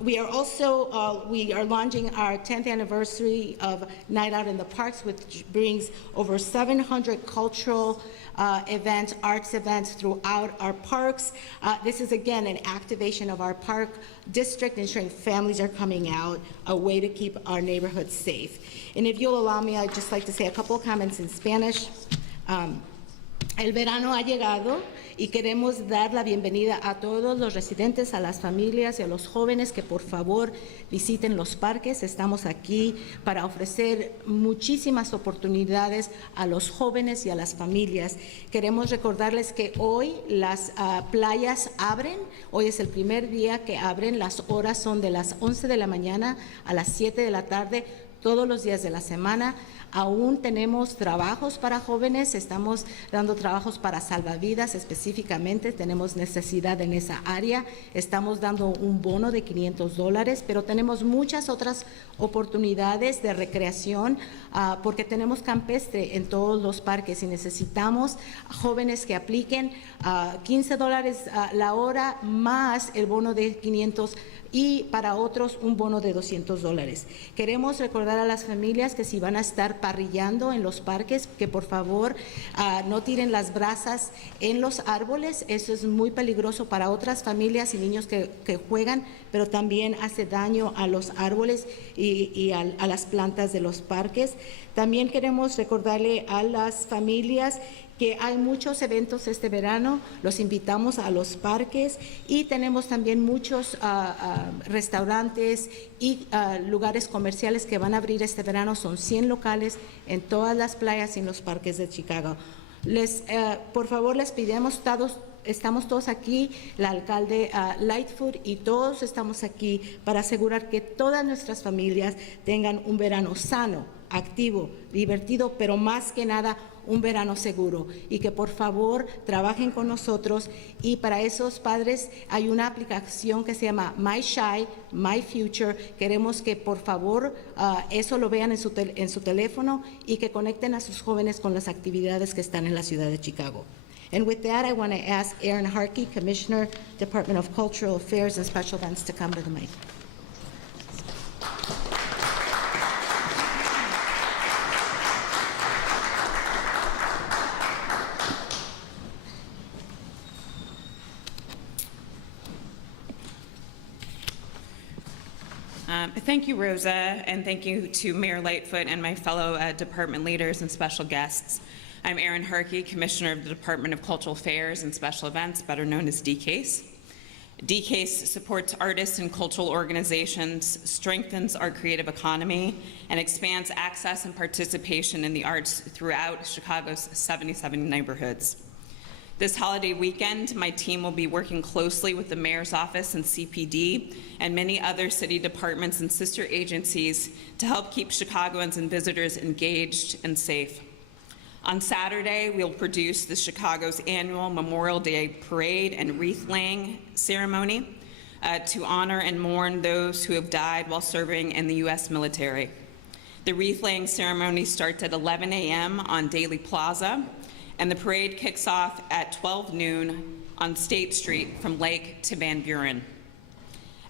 We are also we are launching our 10th anniversary of Night Out in the Parks, which brings over 700 cultural events, arts events throughout our parks. This is again an activation of our park district, ensuring families are coming out, a way to keep our neighborhoods safe. And if you'll allow me, I'd just like to say a couple of comments in Spanish. El verano ha llegado y queremos dar la bienvenida a todos los residentes, a las familias y a los jóvenes que por favor visiten los parques. Estamos aquí para ofrecer muchísimas oportunidades a los jóvenes y a las familias. Queremos recordarles que hoy las playas abren. Hoy es el primer día que abren. Las horas son de las 11 de la mañana a las 7 de la tarde, todos los días de la semana. Aún tenemos trabajos para jóvenes, estamos dando trabajos para salvavidas específicamente, tenemos necesidad en esa área, estamos dando un bono de $500, pero tenemos muchas otras oportunidades de recreación porque tenemos campestre en todos los parques y necesitamos jóvenes que apliquen $15 la hora más el bono de 500 y para otros un bono de $200. Queremos recordar a las familias que si van a estar parrillando en los parques, que por favor no tiren las brasas en los árboles. Eso es muy peligroso para otras familias y niños que juegan, pero también hace daño a los árboles y a las plantas de los parques. También queremos recordarle a las familias que hay muchos eventos este verano, los invitamos a los parques y tenemos también muchos restaurantes y lugares comerciales que van a abrir este verano. Son 100 locales en todas las playas y en los parques de Chicago. Por favor, les pedimos estamos todos aquí, el alcalde Lightfoot y todos estamos aquí para asegurar que todas nuestras familias tengan un verano sano, activo, divertido, pero más que nada un verano seguro, y que por favor trabajen con nosotros. Y para esos padres hay una aplicación que se llama My Shy, My Future. Queremos que por favor eso lo vean en su teléfono y que conecten a sus jóvenes con las actividades que están en la ciudad de Chicago. And with that, I want to ask Aaron Harkey, Commissioner, Department of Cultural Affairs and Special Events, to come to the mic. Thank you, Rosa, and thank you to Mayor Lightfoot and my fellow department leaders and special guests. I'm Erin Harkey, Commissioner of the Department of Cultural Affairs and Special Events, better known as DCASE. DCASE supports artists and cultural organizations, strengthens our creative economy, and expands access and participation in the arts throughout Chicago's 77 neighborhoods. This holiday weekend, my team will be working closely with the Mayor's Office and CPD and many other city departments and sister agencies to help keep Chicagoans and visitors engaged and safe. On Saturday, we'll produce the Chicago's annual Memorial Day Parade and wreath-laying ceremony to honor and mourn those who have died while serving in the U.S. military. The wreath-laying ceremony starts at 11 a.m. on Daley Plaza, and the parade kicks off at 12 noon on State Street from Lake to Van Buren.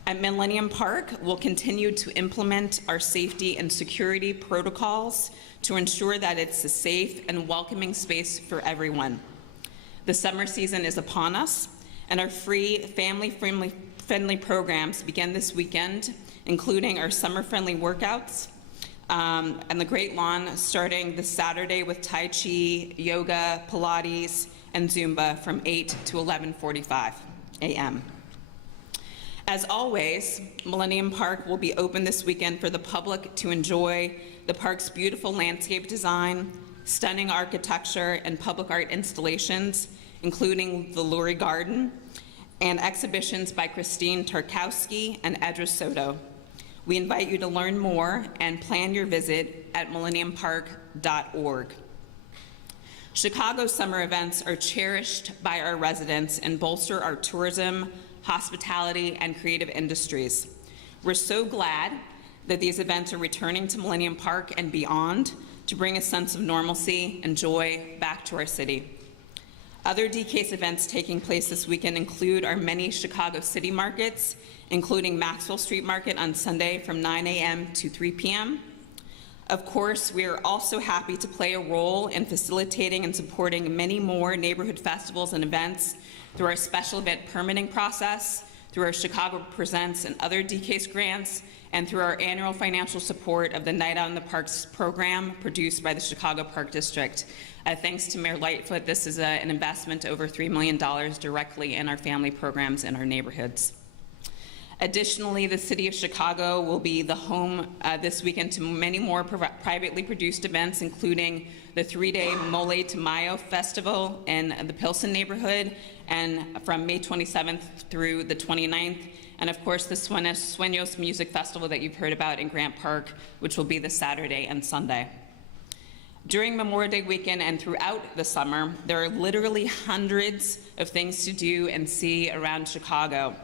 At Millennium Park, we'll continue to implement our safety and security protocols to ensure that it's a safe and welcoming space for everyone. The summer season is upon us, and our free family-friendly programs begin this weekend, including our summer-friendly workouts, and the Great Lawn starting this Saturday with Tai Chi, yoga, Pilates, and Zumba from 8 to 11:45 a.m. As always, Millennium Park will be open this weekend for the public to enjoy the park's beautiful landscape design, stunning architecture, and public art installations, including the Lurie Garden, and exhibitions by Christine Tarkowski and Edra Soto. We invite you to learn more and plan your visit at millenniumpark.org. Chicago's summer events are cherished by our residents and bolster our tourism, hospitality, and creative industries. We're so glad that these events are returning to Millennium Park and beyond to bring a sense of normalcy and joy back to our city. Other DCASE events taking place this weekend include our many Chicago city markets, including Maxwell Street Market on Sunday from 9 a.m. to 3 p.m. Of course, we are also happy to play a role in facilitating and supporting many more neighborhood festivals and events through our special event permitting process through our Chicago Presents and other DCASE grants, and through our annual financial support of the Night Out in the Parks program produced by the Chicago Park District. Thanks to Mayor Lightfoot, this is an investment over $3 million directly in our family programs in our neighborhoods. Additionally, the City of Chicago will be the home this weekend to many more privately produced events, including the 3-day Mole to Mayo Festival in the Pilsen neighborhood, and from May 27th through the 29th, and of course the Sueños Music Festival that you've heard about in Grant Park, which will be the Saturday and Sunday. During Memorial Day weekend and throughout the summer, there are literally hundreds of things to do and see around Chicago.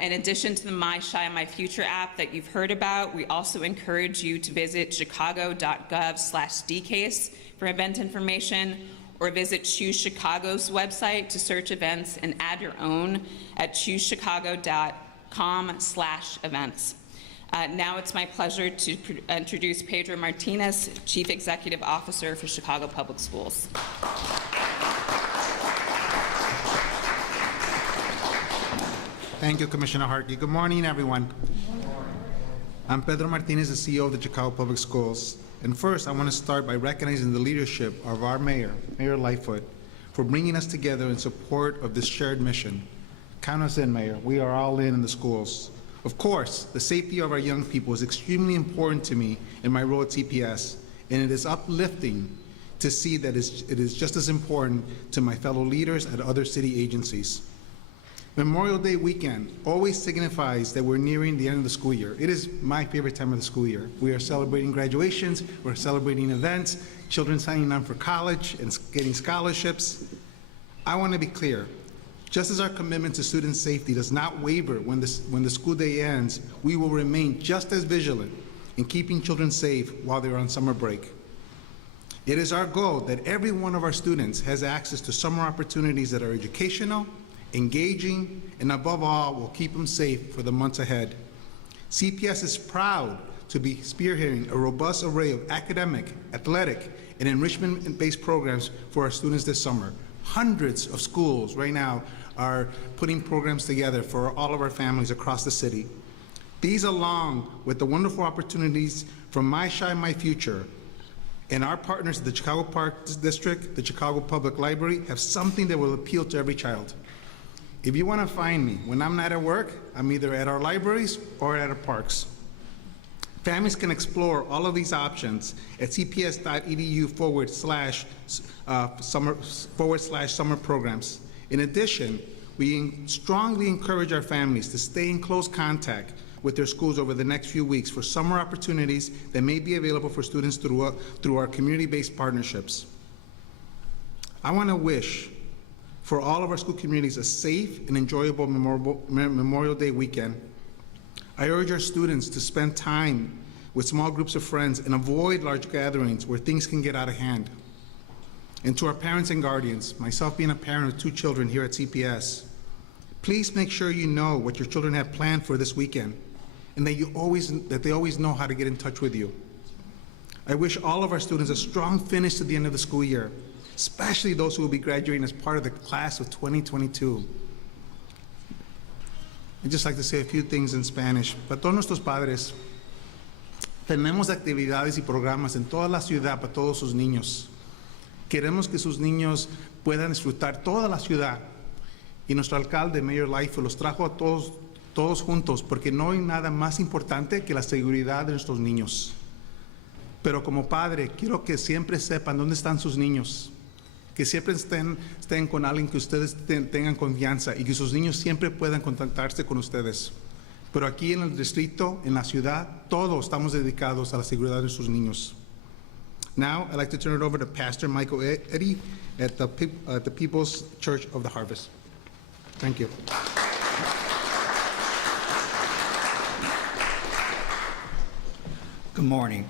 In addition to the My Chi My Future app that you've heard about, we also encourage you to visit chicago.gov/DCASE for event information, or visit Choose Chicago's website to search events and add your own at choosechicago.com/events. Now it's my pleasure to introduce Pedro Martinez, Chief Executive Officer for Chicago Public Schools. Thank you, Commissioner Harkey. Good morning, everyone. I'm Pedro Martinez, the CEO of the Chicago Public Schools. And first, I want to start by recognizing the leadership of our mayor, Mayor Lightfoot, for bringing us together in support of this shared mission. Count us in, Mayor. We are all in the schools. Of course, the safety of our young people is extremely important to me in my role at CPS, and it is uplifting to see that it is just as important to my fellow leaders at other city agencies. Memorial Day weekend always signifies that we're nearing the end of the school year. It is my favorite time of the school year. We are celebrating graduations, we're celebrating events, children signing on for college and getting scholarships. I want to be clear, just as our commitment to student safety does not waver when the school day ends, we will remain just as vigilant in keeping children safe while they're on summer break. It is our goal that every one of our students has access to summer opportunities that are educational, engaging, and above all, will keep them safe for the months ahead. CPS is proud to be spearheading a robust array of academic, athletic, and enrichment-based programs for our students this summer. Hundreds of schools right now are putting programs together for all of our families across the city. These, along with the wonderful opportunities from My Chi My Future and our partners at the Chicago Park District, the Chicago Public Library, have something that will appeal to every child. If you want to find me when I'm not at work, I'm either at our libraries or at our parks. Families can explore all of these options at cps.edu/summer programs. In addition, we strongly encourage our families to stay in close contact with their schools over the next few weeks for summer opportunities that may be available for students through our community-based partnerships. I want to wish for all of our school communities a safe and enjoyable Memorial Day weekend. I urge our students to spend time with small groups of friends and avoid large gatherings where things can get out of hand. And to our parents and guardians, myself being a parent of 2 children here at CPS, please make sure you know what your children have planned for this weekend and that they always know how to get in touch with you. I wish all of our students a strong finish to the end of the school year, especially those who will be graduating as part of the class of 2022. I'd just like to say a few things in Spanish. Para todos nuestros padres, tenemos actividades y programas en toda la ciudad para todos sus niños. Queremos que sus niños puedan disfrutar toda la ciudad. Y nuestro alcalde, Mayor Lightfoot, los trajo a todos juntos porque no hay nada más importante que la seguridad de nuestros niños. Pero como padre, quiero que siempre sepan dónde están sus niños. Que siempre estén con alguien que ustedes tengan confianza y que sus niños siempre puedan contactarse con ustedes. Pero aquí en el distrito, en la ciudad, todos estamos dedicados a la seguridad de sus niños. Now, I'd like to turn it over to Pastor Michael Eddy at the People's Church of the Harvest. Thank you. Good morning.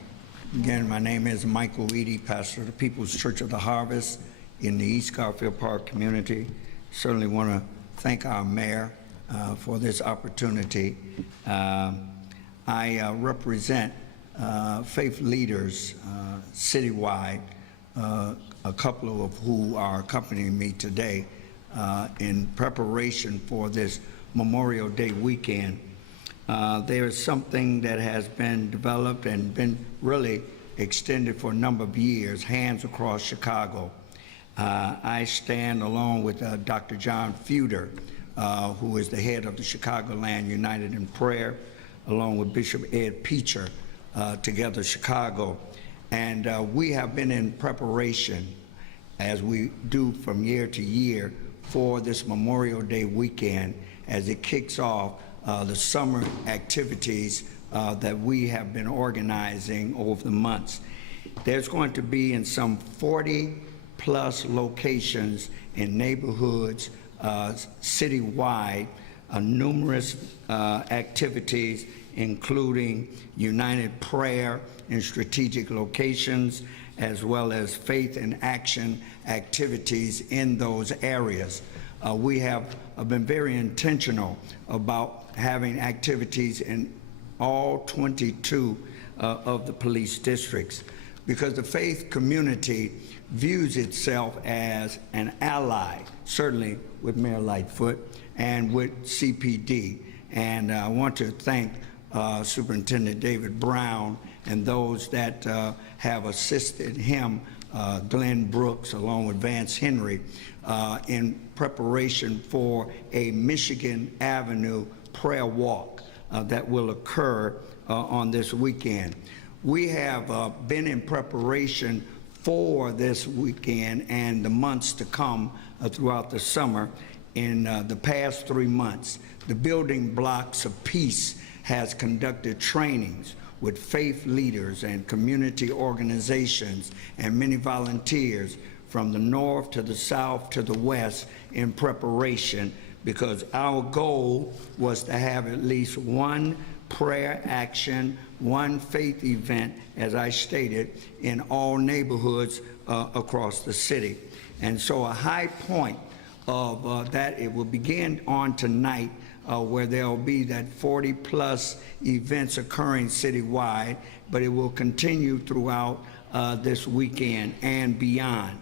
Again, my name is Michael Eddy, pastor of the People's Church of the Harvest in the East Garfield Park community. Certainly want to thank our mayor for this opportunity. I represent faith leaders citywide, a couple of who are accompanying me today in preparation for this Memorial Day weekend. There is something that has been developed and been really extended for a number of years, Hands Across Chicago. I stand along with Dr. John Feuder, who is the head of the Chicagoland United in Prayer, along with Bishop Ed Peacher, Together Chicago. And we have been in preparation, as we do from year to year, for this Memorial Day weekend as it kicks off the summer activities that we have been organizing over the months. There's going to be in some 40-plus locations in neighborhoods citywide, numerous activities, including United Prayer in strategic locations, as well as faith and action activities in those areas. We have been very intentional about having activities in all 22 of the police districts, because the faith community views itself as an ally, certainly with Mayor Lightfoot and with CPD. And I want to thank Superintendent David Brown and those that have assisted him, Glenn Brooks, along with Vance Henry, in preparation for a Michigan Avenue prayer walk that will occur on this weekend. We have been in preparation for this weekend and the months to come throughout the summer. In the past 3 months, the Building Blocks of Peace has conducted trainings with faith leaders and community organizations and many volunteers from the north to the south to the west in preparation, because our goal was to have at least one prayer action, one faith event, as I stated, in all neighborhoods across the city. And so a high point of that, it will begin on tonight, where there'll be that 40-plus events occurring citywide, but it will continue throughout this weekend and beyond.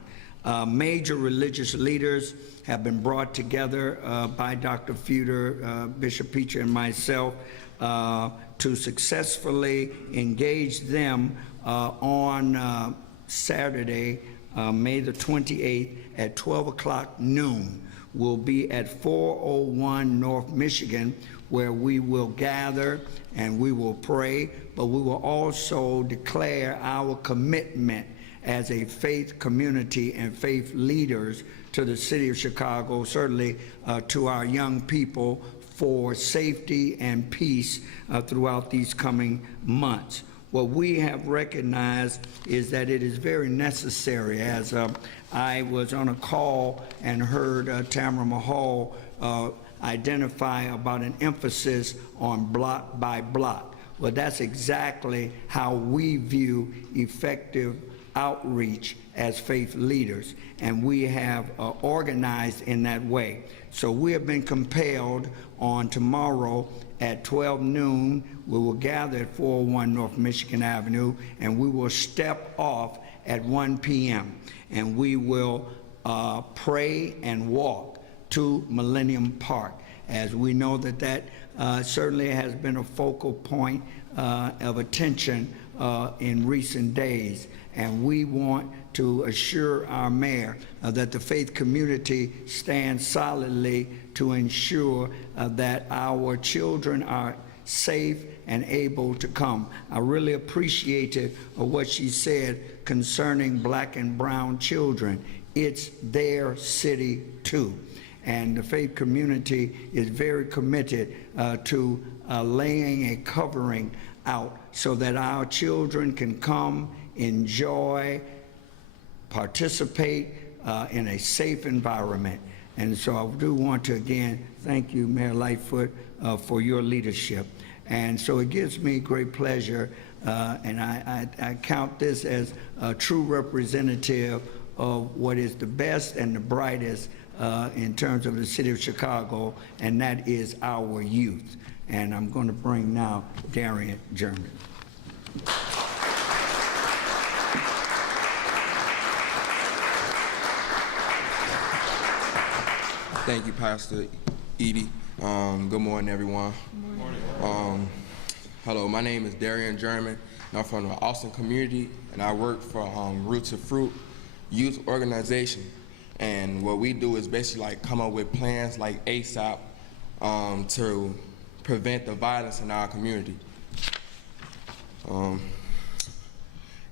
Major religious leaders have been brought together by Dr. Feuder, Bishop Peacher, and myself to successfully engage them on Saturday, May the 28th at 12 o'clock noon. We'll be at 401 North Michigan, where we will gather and we will pray, but we will also declare our commitment as a faith community and faith leaders to the city of Chicago, certainly to our young people, for safety and peace throughout these coming months. What we have recognized is that it is very necessary, as I was on a call and heard Tamara Mahal identify about an emphasis on block by block. Well, that's exactly how we view effective outreach as faith leaders, and we have organized in that way. So we have been compelled on tomorrow at 12 noon, we will gather at 401 North Michigan Avenue, and we will step off at 1 p.m. and we will pray and walk to Millennium Park, as we know that that certainly has been a focal point of attention in recent days. And we want to assure our mayor that the faith community stands solidly to ensure that our children are safe and able to come. I really appreciated what she said concerning black and brown children. It's their city too. And the faith community is very committed to laying a covering out so that our children can come, enjoy, participate in a safe environment. And so I do want to again thank you, Mayor Lightfoot, for your leadership. And so it gives me great pleasure, and I count this as a true representative of what is the best and the brightest in terms of the city of Chicago, and that is our youth. And I'm going to bring now Darian German. Thank you, Pastor Edie. Good morning, everyone. Good morning. Hello, my name is Darian German, and I'm from the Austin community, and I work for Root to Fruit Youth Organization. And what we do is basically like come up with plans like ASAP to prevent the violence in our community.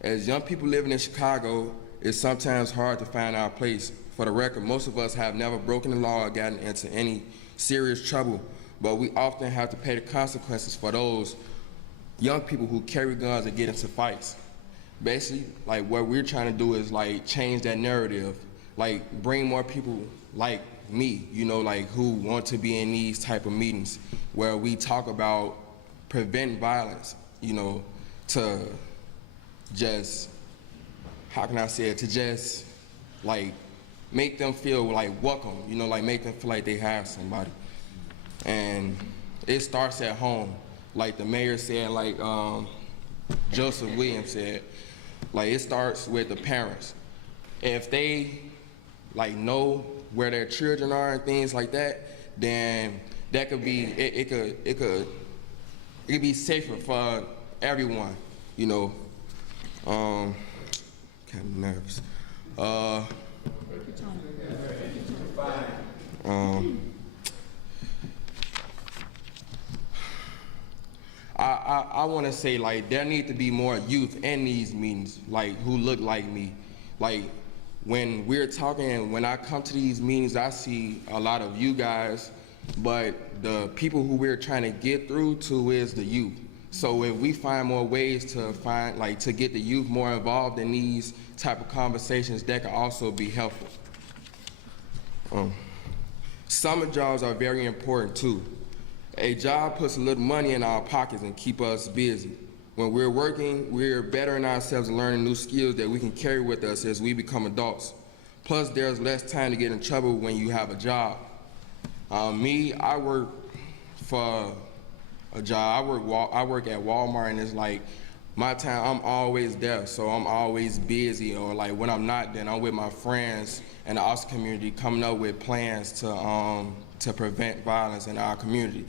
As young people living in Chicago, it's sometimes hard to find our place. For the record, most of us have never broken the law or gotten into any serious trouble, but we often have to pay the consequences for those young people who carry guns and get into fights. Basically, like what we're trying to do is like change that narrative, like bring more people like me, you know, like who want to be in these type of meetings where we talk about preventing violence, you know, to just, how can I say it, to just like make them feel like welcome, you know, like make them feel like they have somebody. And it starts at home. Like the mayor said, like Joseph Williams said, like it starts with the parents. If they like know where their children are and things like that, then that could be, it could be safer for everyone, you know. Kind of nervous. I want to say like there need to be more youth in these meetings, like who look like me. Like when we're talking, when I come to these meetings, I see a lot of you guys, but the people who we're trying to get through to is the youth. So if we find more ways to find, like, to get the youth more involved in these type of conversations, that can also be helpful. Summer jobs are very important too. A job puts a little money in our pockets and keep us busy. When we're working, we're bettering ourselves and learning new skills that we can carry with us as we become adults. Plus, there's less time to get in trouble when you have a job. I work for a job. I work at Walmart, and it's like my time, I'm always there, so I'm always busy, or like when I'm not, then I'm with my friends in the Austin community coming up with plans to prevent violence in our community,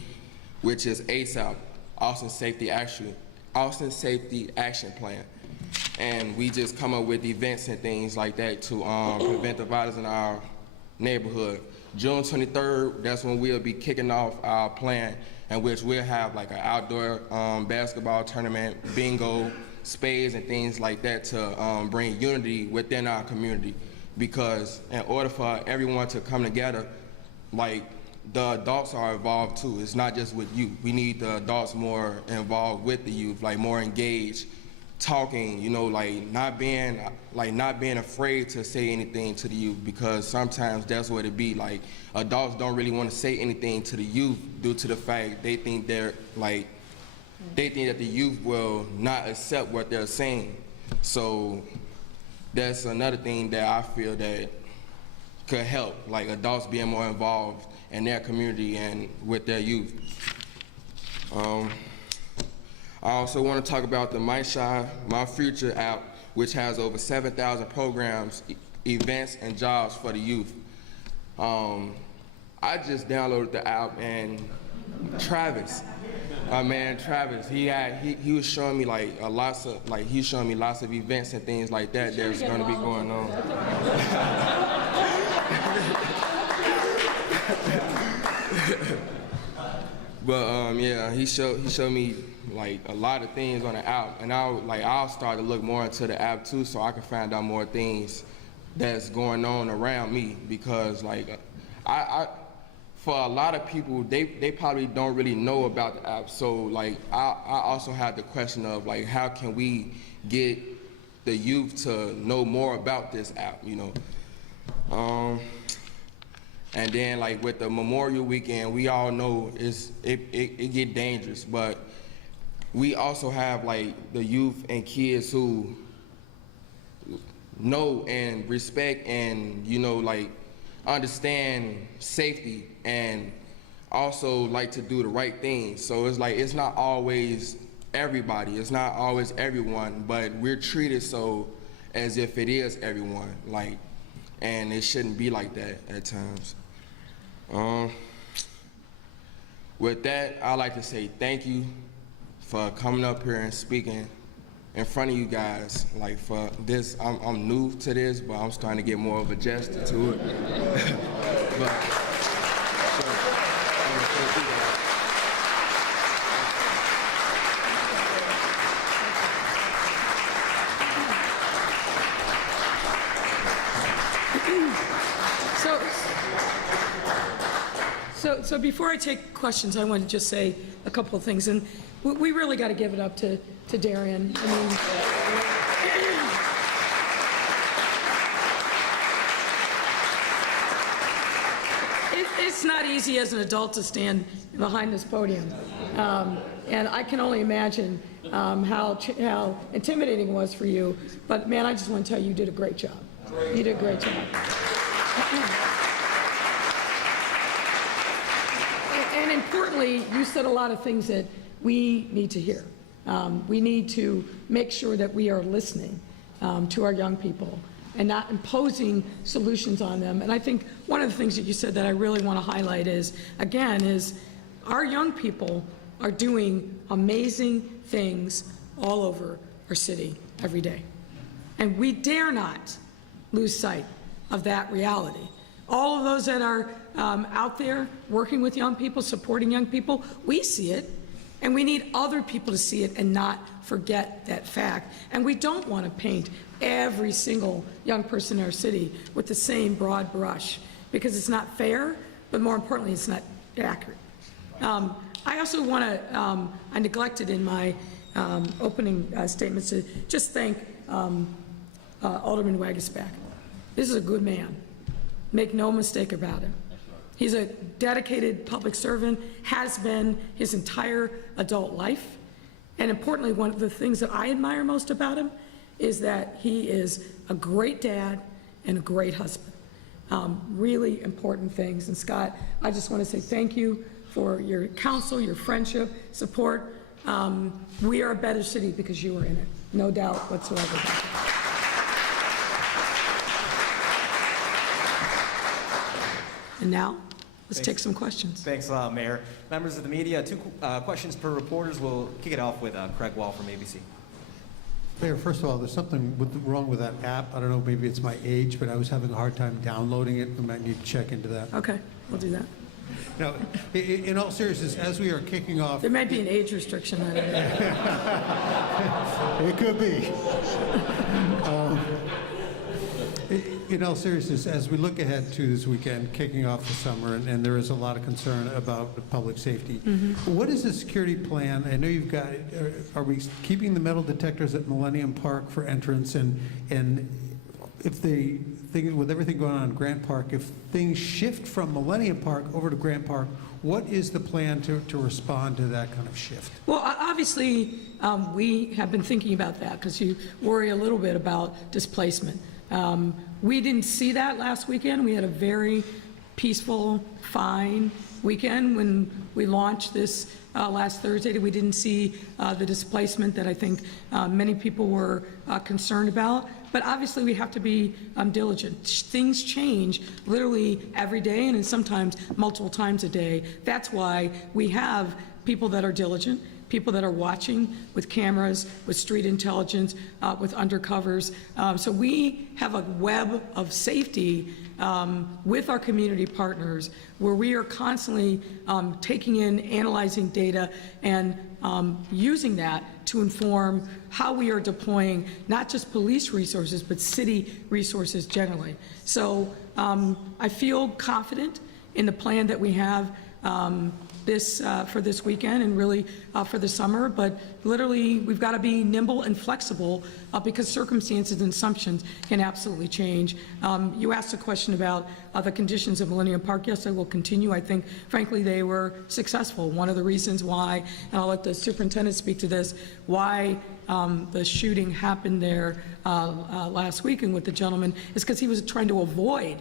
which is ASAP, Austin Safety Action Plan. And we just come up with events and things like that to prevent the violence in our neighborhood. June 23rd, that's when we'll be kicking off our plan, in which we'll have like an outdoor basketball tournament, bingo, spades, and things like that to bring unity within our community. Because in order for everyone to come together, like the adults are involved too. It's not just with youth. We need the adults more involved with the youth, like more engaged, talking, you know, like not being afraid to say anything to the youth, because sometimes that's what it be. Like adults don't really want to say anything to the youth due to the fact they think that the youth will not accept what they're saying. So that's another thing that I feel that could help, like adults being more involved in their community and with their youth. I also want to talk about the My Shine, My Future app, which has over 7,000 programs, events, and jobs for the youth. I just downloaded the app, and Travis, my man Travis, he was showing me like lots of events and things like that that's going to be going on. But yeah, he showed me like a lot of things on the app, and I'll start to look more into the app too, so I can find out more things that's going on around me. Because like I for a lot of people, they probably don't really know about the app. So like I also had the question of like, how can we get the youth to know more about this app, you know? And then like with the Memorial Weekend, we all know it get dangerous, but we also have like the youth and kids who know and respect and, you know, like understand safety and also like to do the right thing. So it's like, it's not always everybody, it's not always everyone, but we're treated so as if it is everyone, like, and it shouldn't be like that at times. With that, I'd like to say thank you for coming up here and speaking in front of you guys. Like for this, I'm new to this, but I'm starting to get more of a gesture to it. But, So before I take questions, I want to just say a couple of things, and we really got to give it up to Darian. I mean, it's not easy as an adult to stand behind this podium, and I can only imagine how intimidating it was for you. But man, I just want to tell you, you did a great job. You did a great job. And importantly, you said a lot of things that we need to hear. We need to make sure that we are listening to our young people and not imposing solutions on them. And I think one of the things that you said that I really want to highlight is, again, is our young people are doing amazing things all over our city every day. And we dare not lose sight of that reality. All of those that are out there working with young people, supporting young people, we see it, and we need other people to see it and not forget that fact. And we don't want to paint every single young person in our city with the same broad brush, because it's not fair, but more importantly, it's not accurate. I also want to, I neglected in my opening statements to just thank Alderman Wagasback. This is a good man. Make no mistake about it. He's a dedicated public servant, has been his entire adult life. And importantly, one of the things that I admire most about him is that he is a great dad and a great husband. Really important things. And Scott, I just want to say thank you for your counsel, your friendship, support. We are a better city because you were in it. No doubt whatsoever about that. And now, let's take some questions. Thanks a lot, Mayor. Members of the media, 2 questions per reporters. We'll kick it off with Craig Wall from ABC. Mayor, first of all, there's something wrong with that app. I don't know, maybe it's my age, but I was having a hard time downloading it. We might need to check into that. Okay, we'll do that. Now, in all seriousness, as we are kicking off... There might be an age restriction on it. It could be. In all seriousness, as we look ahead to this weekend, kicking off the summer, and there is a lot of concern about public safety, what is the security plan? I know you've got, are we keeping the metal detectors at Millennium Park for entrance? And if the thing, with everything going on in Grant Park, if things shift from Millennium Park over to Grant Park, what is the plan to respond to that kind of shift? Well, obviously, we have been thinking about that because you worry a little bit about displacement. We didn't see that last weekend. We had a very peaceful, fine weekend when we launched this last Thursday. We didn't see the displacement that I think many people were concerned about. But obviously we have to be diligent. Things change literally every day and sometimes multiple times a day. That's why we have people that are diligent, people that are watching with cameras, with street intelligence, with undercovers. So we have a web of safety with our community partners where we are constantly taking in, analyzing data, and using that to inform how we are deploying not just police resources, but city resources generally. So I feel confident in the plan that we have for this weekend and really for the summer, but literally we've got to be nimble and flexible because circumstances and assumptions can absolutely change. You asked a question about the conditions of Millennium Park. Yes, I will continue. I think, frankly, they were successful. One of the reasons why, and I'll let the superintendent speak to this, why the shooting happened there last weekend with the gentleman is because he was trying to avoid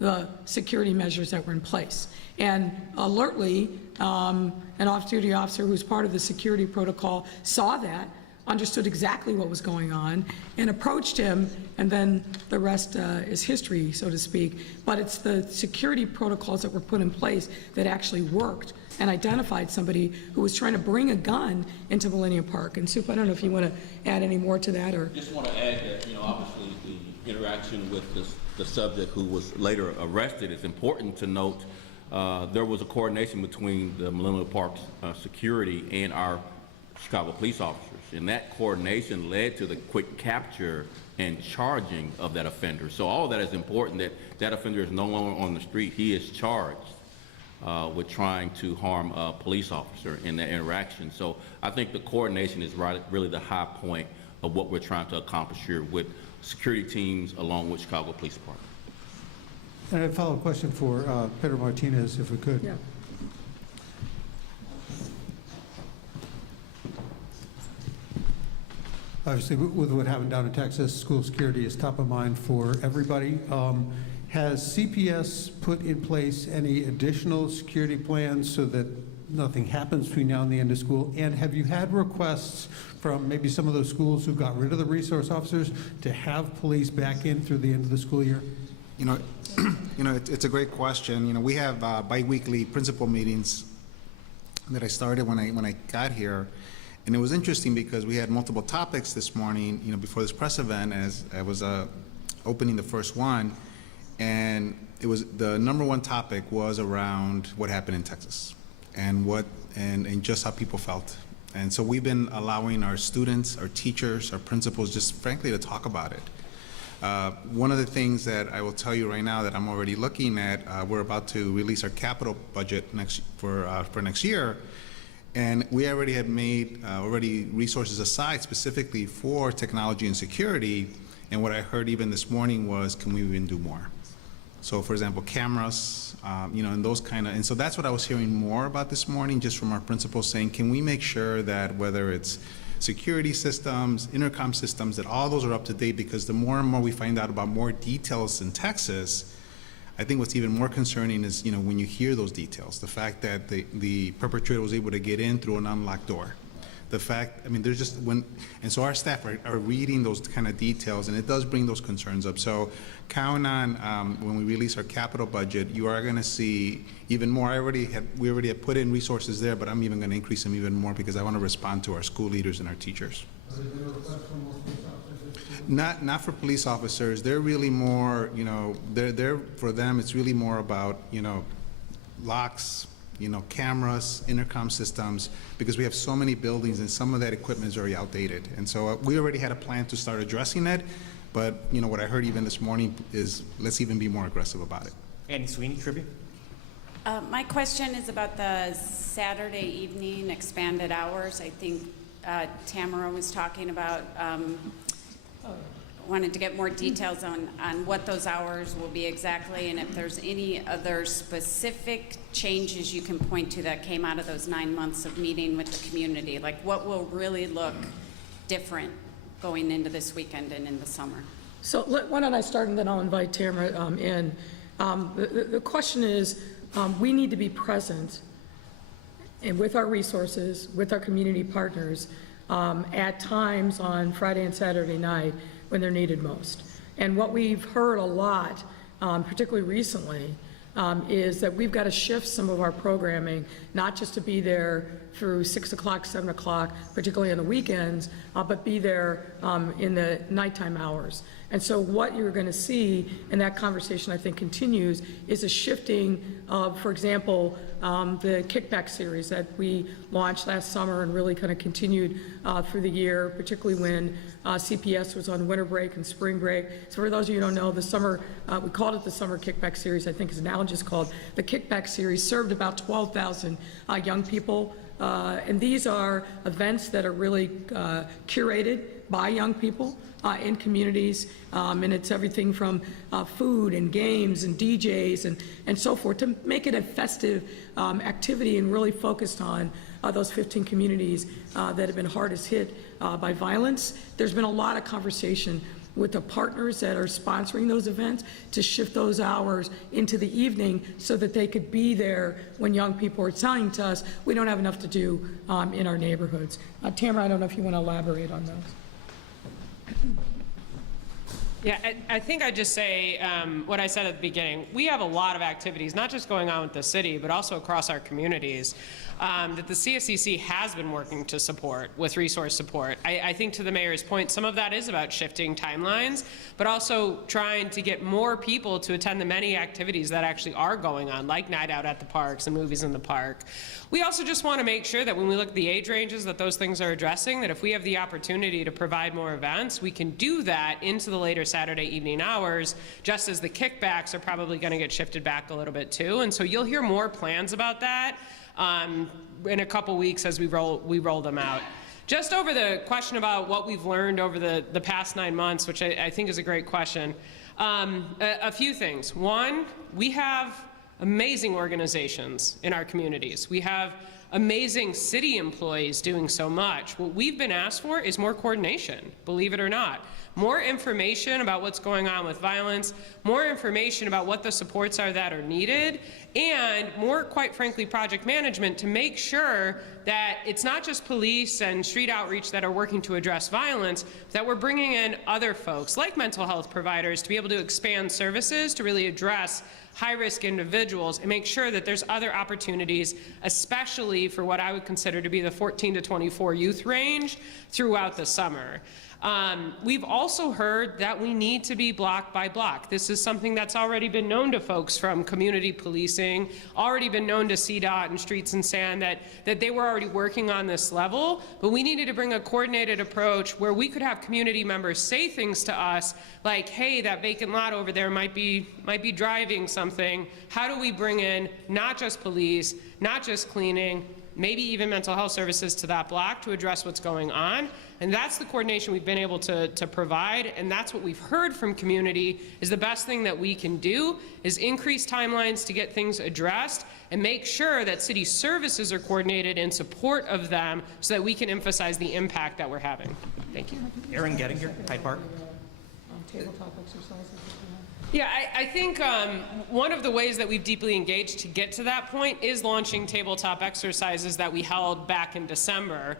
the security measures that were in place. And alertly, an off-duty officer who's part of the security protocol saw that, understood exactly what was going on and approached him, and then the rest is history, so to speak. But it's the security protocols that were put in place that actually worked and identified somebody who was trying to bring a gun into Millennium Park. And Soup, I don't know if you want to add any more to that, or? Just want to add that, obviously the interaction with the subject who was later arrested is important to note. There was a coordination between the Millennium Park security and our Chicago police officers, and that coordination led to the quick capture and charging of that offender. So all of that is important, that that offender is no longer on the street. He is charged with trying to harm a police officer in that interaction. So I think the coordination is really the high point of what we're trying to accomplish here with security teams along with Chicago Police Department. And a follow-up question for Pedro Martinez, if we could. Yeah. Obviously, with what happened down in Texas, school security is top of mind for everybody. Has CPS put in place any additional security plans so that nothing happens between now and the end of school? And have you had requests from maybe some of those schools who got rid of the resource officers to have police back in through the end of the school year? It's a great question. We have bi-weekly principal meetings that I started when I got here. And it was interesting because we had multiple topics this morning, before this press event, as I was opening the first one. And it was the number one topic was around what happened in Texas and and just how people felt. And so we've been allowing our students, our teachers, our principals, just frankly to talk about it. One of the things that I will tell you right now that I'm already looking at, we're about to release our capital budget for next year. And we already had made resources aside specifically for technology and security. And what I heard even this morning was, can we even do more? So, for example, cameras, and those and so that's what I was hearing more about this morning, just from our principals saying, can we make sure that whether it's security systems, intercom systems, that all those are up to date, because the more and more we find out about more details in Texas, I think what's even more concerning is, when you hear those details, the fact that the perpetrator was able to get in through an unlocked door. The fact, there's just and so our staff are reading those kind of details, and it does bring those concerns up. So count on when we release our capital budget, you are going to see even more. We already have put in resources there, but I'm even going to increase them even more because I want to respond to our school leaders and our teachers. Not for police officers. They're really more, they're for them, it's really more about, locks, cameras, intercom systems, because we have so many buildings and some of that equipment is very outdated. And so we already had a plan to start addressing it, but what I heard even this morning is let's even be more aggressive about it. Andy Sweeney, Tribune. My question is about the Saturday evening expanded hours. I think Tamara was talking about, wanted to get more details on what those hours will be exactly, and if there's any other specific changes you can point to that came out of those 9 months of meeting with the community, like what will really look different going into this weekend and in the summer. So why don't I start, and then I'll invite Tamara in. The question is, we need to be present and with our resources, with our community partners, at times on Friday and Saturday night when they're needed most. And what we've heard a lot, particularly recently, is that we've got to shift some of our programming, not just to be there through 6 o'clock, 7 o'clock, particularly on the weekends, but be there in the nighttime hours. And so what you're going to see, and that conversation I think continues, is a shifting of, for example, the kickback series that we launched last summer and really kind of continued through the year, particularly when CPS was on winter break and spring break. So for those of you who don't know, the summer, we called it the Summer Kickback Series, I think is now just called the Kickback Series, served about 12,000 young people. And these are events that are really curated by young people in communities, and it's everything from food and games and DJs and so forth, to make it a festive activity and really focused on those 15 communities that have been hardest hit by violence. There's been a lot of conversation with the partners that are sponsoring those events to shift those hours into the evening so that they could be there when young people are telling to us, we don't have enough to do in our neighborhoods. Tamara, I don't know if you want to elaborate on those. Yeah, I think I'd just say what I said at the beginning. We have a lot of activities, not just going on with the city, but also across our communities, that the CSCC has been working to support with resource support. I think to the mayor's point, some of that is about shifting timelines, but also trying to get more people to attend the many activities that actually are going on, like night out at the parks and movies in the park. We also just want to make sure that when we look at the age ranges that those things are addressing, that if we have the opportunity to provide more events, we can do that into the later Saturday evening hours, just as the kickbacks are probably going to get shifted back a little bit too. And so you'll hear more plans about that in a couple weeks as we roll them out. Just over the question about what we've learned over the past 9 months, which I think is a great question, a few things. One, we have amazing organizations in our communities. We have amazing city employees doing so much. What we've been asked for is more coordination, believe it or not. More information about what's going on with violence, more information about what the supports are that are needed, and more, quite frankly, project management to make sure that it's not just police and street outreach that are working to address violence, that we're bringing in other folks, like mental health providers, to be able to expand services to really address high-risk individuals and make sure that there's other opportunities, especially for what I would consider to be the 14 to 24 youth range throughout the summer. We've also heard that we need to be block by block. This is something that's already been known to folks from community policing, already been known to CDOT and Streets and Sand, that they were already working on this level, but we needed to bring a coordinated approach where we could have community members say things to us like, hey, that vacant lot over there might be driving something. How do we bring in not just police, not just cleaning, maybe even mental health services to that block to address what's going on? And that's the coordination we've been able to provide, and that's what we've heard from community is the best thing that we can do is increase timelines to get things addressed and make sure that city services are coordinated in support of them so that we can emphasize the impact that we're having. Thank you. Aaron Gettinger, Hyde Park. Tabletop exercises. Yeah, I think one of the ways that we've deeply engaged to get to that point is launching tabletop exercises that we held back in December,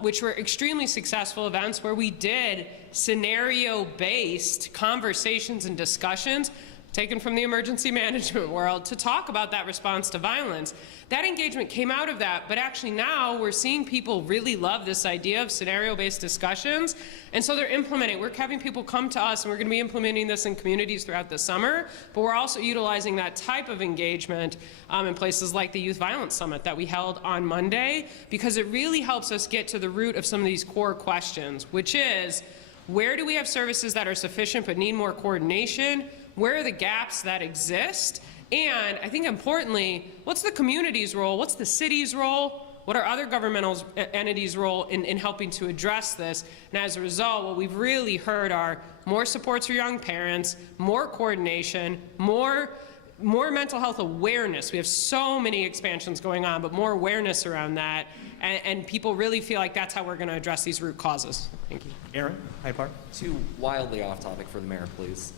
which were extremely successful events where we did scenario-based conversations and discussions taken from the emergency management world to talk about that response to violence. That engagement came out of that, but actually now we're seeing people really love this idea of scenario-based discussions, and so they're implementing. We're having people come to us, and we're going to be implementing this in communities throughout the summer, but we're also utilizing that type of engagement in places like the Youth Violence Summit that we held on Monday, because it really helps us get to the root of some of these core questions, which is, where do we have services that are sufficient but need more coordination? Where are the gaps that exist? And I think importantly, what's the community's role? What's the city's role? What are other governmental entities' role in helping to address this? And as a result, what we've really heard are more supports for young parents, more coordination, more mental health awareness. We have so many expansions going on, but more awareness around that. And people really feel like that's how we're going to address these root causes. Thank you. Aaron, Hyde Park. Too wildly off topic for the mayor, please.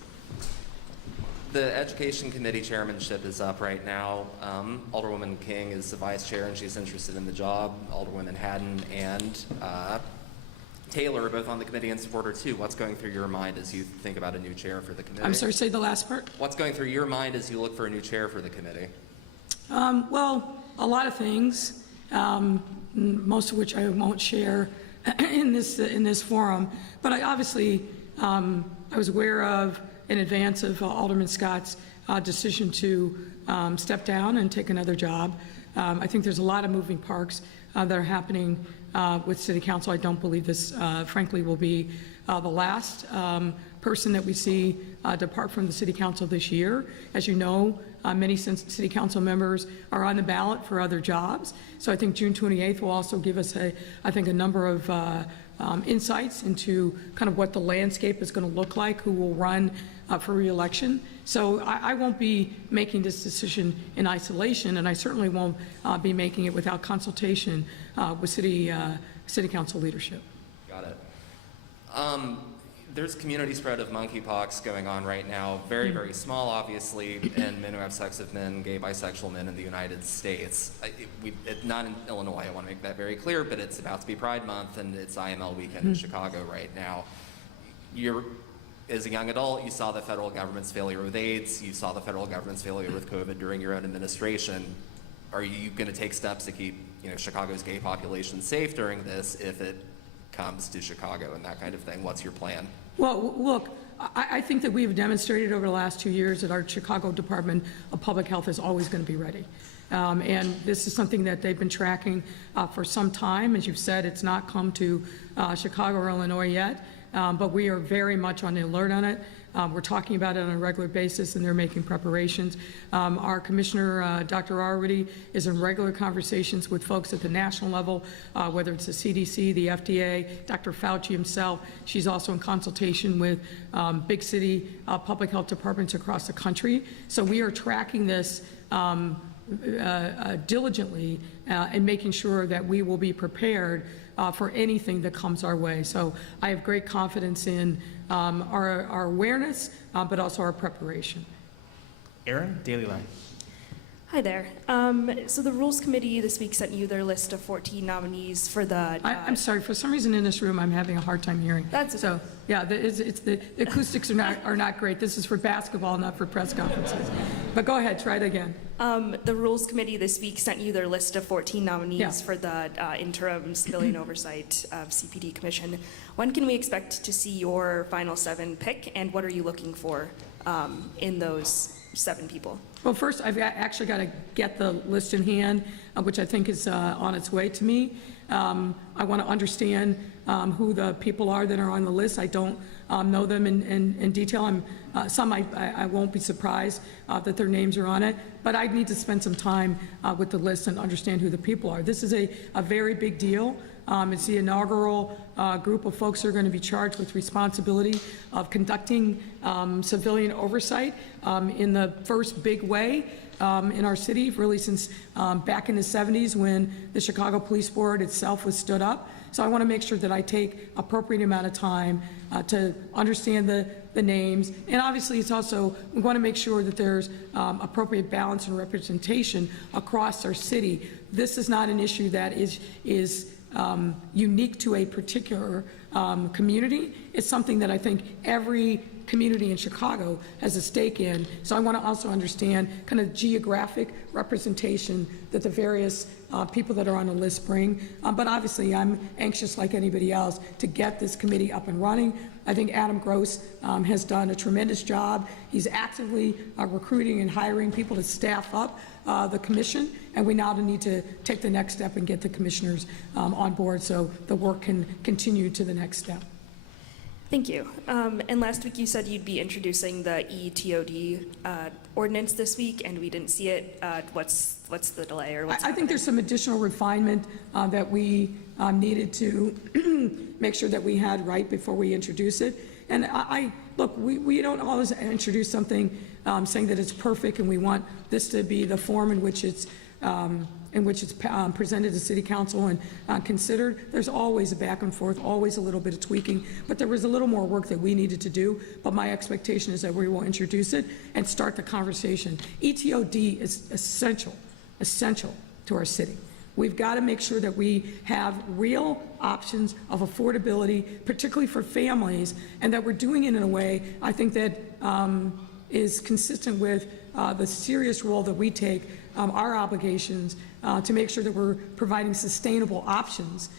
The Education Committee chairmanship is up right now. Alderwoman King is the vice chair, and she's interested in the job. Alderwoman Haddon and Taylor are both on the committee and support her too. What's going through your mind as you think about a new chair for the committee? I'm sorry, say the last part. What's going through your mind as you look for a new chair for the committee? Well, a lot of things, most of which I won't share in this forum. But I obviously I was aware of in advance of Alderman Scott's decision to step down and take another job. I think there's a lot of moving parts that are happening with City Council. I don't believe this, frankly, will be the last person that we see depart from the City Council this year. As you know, many City Council members are on the ballot for other jobs. So I think June 28th will also give us, I think, a number of insights into kind of what the landscape is going to look like, who will run for re-election. So I won't be making this decision in isolation, and I certainly won't be making it without consultation with City Council leadership. Got it. There's community spread of monkeypox going on right now, very, very small, obviously, in men who have sex with men, gay, bisexual men in the United States. Not in Illinois, I want to make that very clear, but it's about to be Pride Month, and it's IML weekend in Chicago right now. As a young adult, you saw the federal government's failure with AIDS, you saw the federal government's failure with COVID during your own administration. Are you going to take steps to keep, Chicago's gay population safe during this if it comes to Chicago and that kind of thing? What's your plan? Well, look, I think that we've demonstrated over the last 2 years that our Chicago Department of Public Health is always going to be ready. And this is something that they've been tracking for some time. As you've said, it's not come to Chicago or Illinois yet, but we are very much on the alert on it. We're talking about it on a regular basis, and they're making preparations. Our Commissioner, Dr. Arwady, is in regular conversations with folks at the national level, whether it's the CDC, the FDA, Dr. Fauci himself. She's also in consultation with big city public health departments across the country. So we are tracking this diligently and making sure that we will be prepared for anything that comes our way. So I have great confidence in our awareness, but also our preparation. Aaron, Daily Line. Hi there. So the Rules Committee this week sent you their list of 14 nominees for the... I'm sorry, for some reason in this room I'm having a hard time hearing. That's okay. So, yeah, the acoustics are not great. This is for basketball, not for press conferences. But go ahead, try it again. The Rules Committee this week sent you their list of 14 nominees for the interim civilian oversight of CPD Commission. When can we expect to see your final 7 pick, and what are you looking for in those 7 people? Well, first, I've actually got to get the list in hand, which I think is on its way to me. I want to understand who the people are that are on the list. I don't know them in detail. Some I won't be surprised that their names are on it, but I need to spend some time with the list and understand who the people are. This is a very big deal. It's the inaugural group of folks who are going to be charged with responsibility of conducting civilian oversight in the first big way in our city, really since back in the 70s when the Chicago Police Board itself was stood up. So I want to make sure that I take appropriate amount of time to understand the names. And obviously it's also, we want to make sure that there's appropriate balance and representation across our city. This is not an issue that is unique to a particular community. It's something that I think every community in Chicago has a stake in. So I want to also understand kind of geographic representation that the various people that are on the list bring. But obviously I'm anxious like anybody else to get this committee up and running. I think Adam Gross has done a tremendous job. He's actively recruiting and hiring people to staff up the commission, and we now need to take the next step and get the commissioners on board so the work can continue to the next step. Thank you. And last week you said you'd be introducing the ETOD ordinance this week, and we didn't see it. What's the delay, or what's I think there's some additional refinement that we needed to make sure that we had right before we introduce it. And look, we don't always introduce something saying that it's perfect and we want this to be the form in which it's presented to City Council and considered. There's always a back and forth, always a little bit of tweaking, but there was a little more work that we needed to do. But my expectation is that we will introduce it and start the conversation. ETOD is essential to our city. We've got to make sure that we have real options of affordability, particularly for families, and that we're doing it in a way I think that is consistent with the serious role that we take, our obligations to make sure that we're providing sustainable options,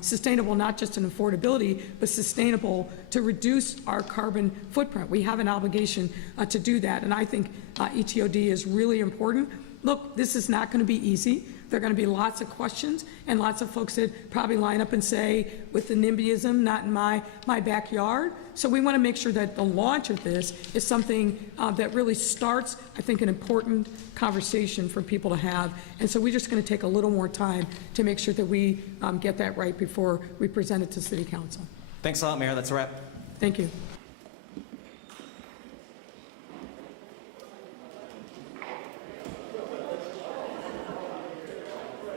sustainable not just in affordability, but sustainable to reduce our carbon footprint. We have an obligation to do that, and I think ETOD is really important. Look, this is not going to be easy. There are going to be lots of questions and lots of folks that probably line up and say, with the NIMBYism, not in my backyard. So we want to make sure that the launch of this is something that really starts, I think, an important conversation for people to have. And so we're just going to take a little more time to make sure that we get that right before we present it to City Council. Thanks a lot, Mayor. That's a wrap. Thank you.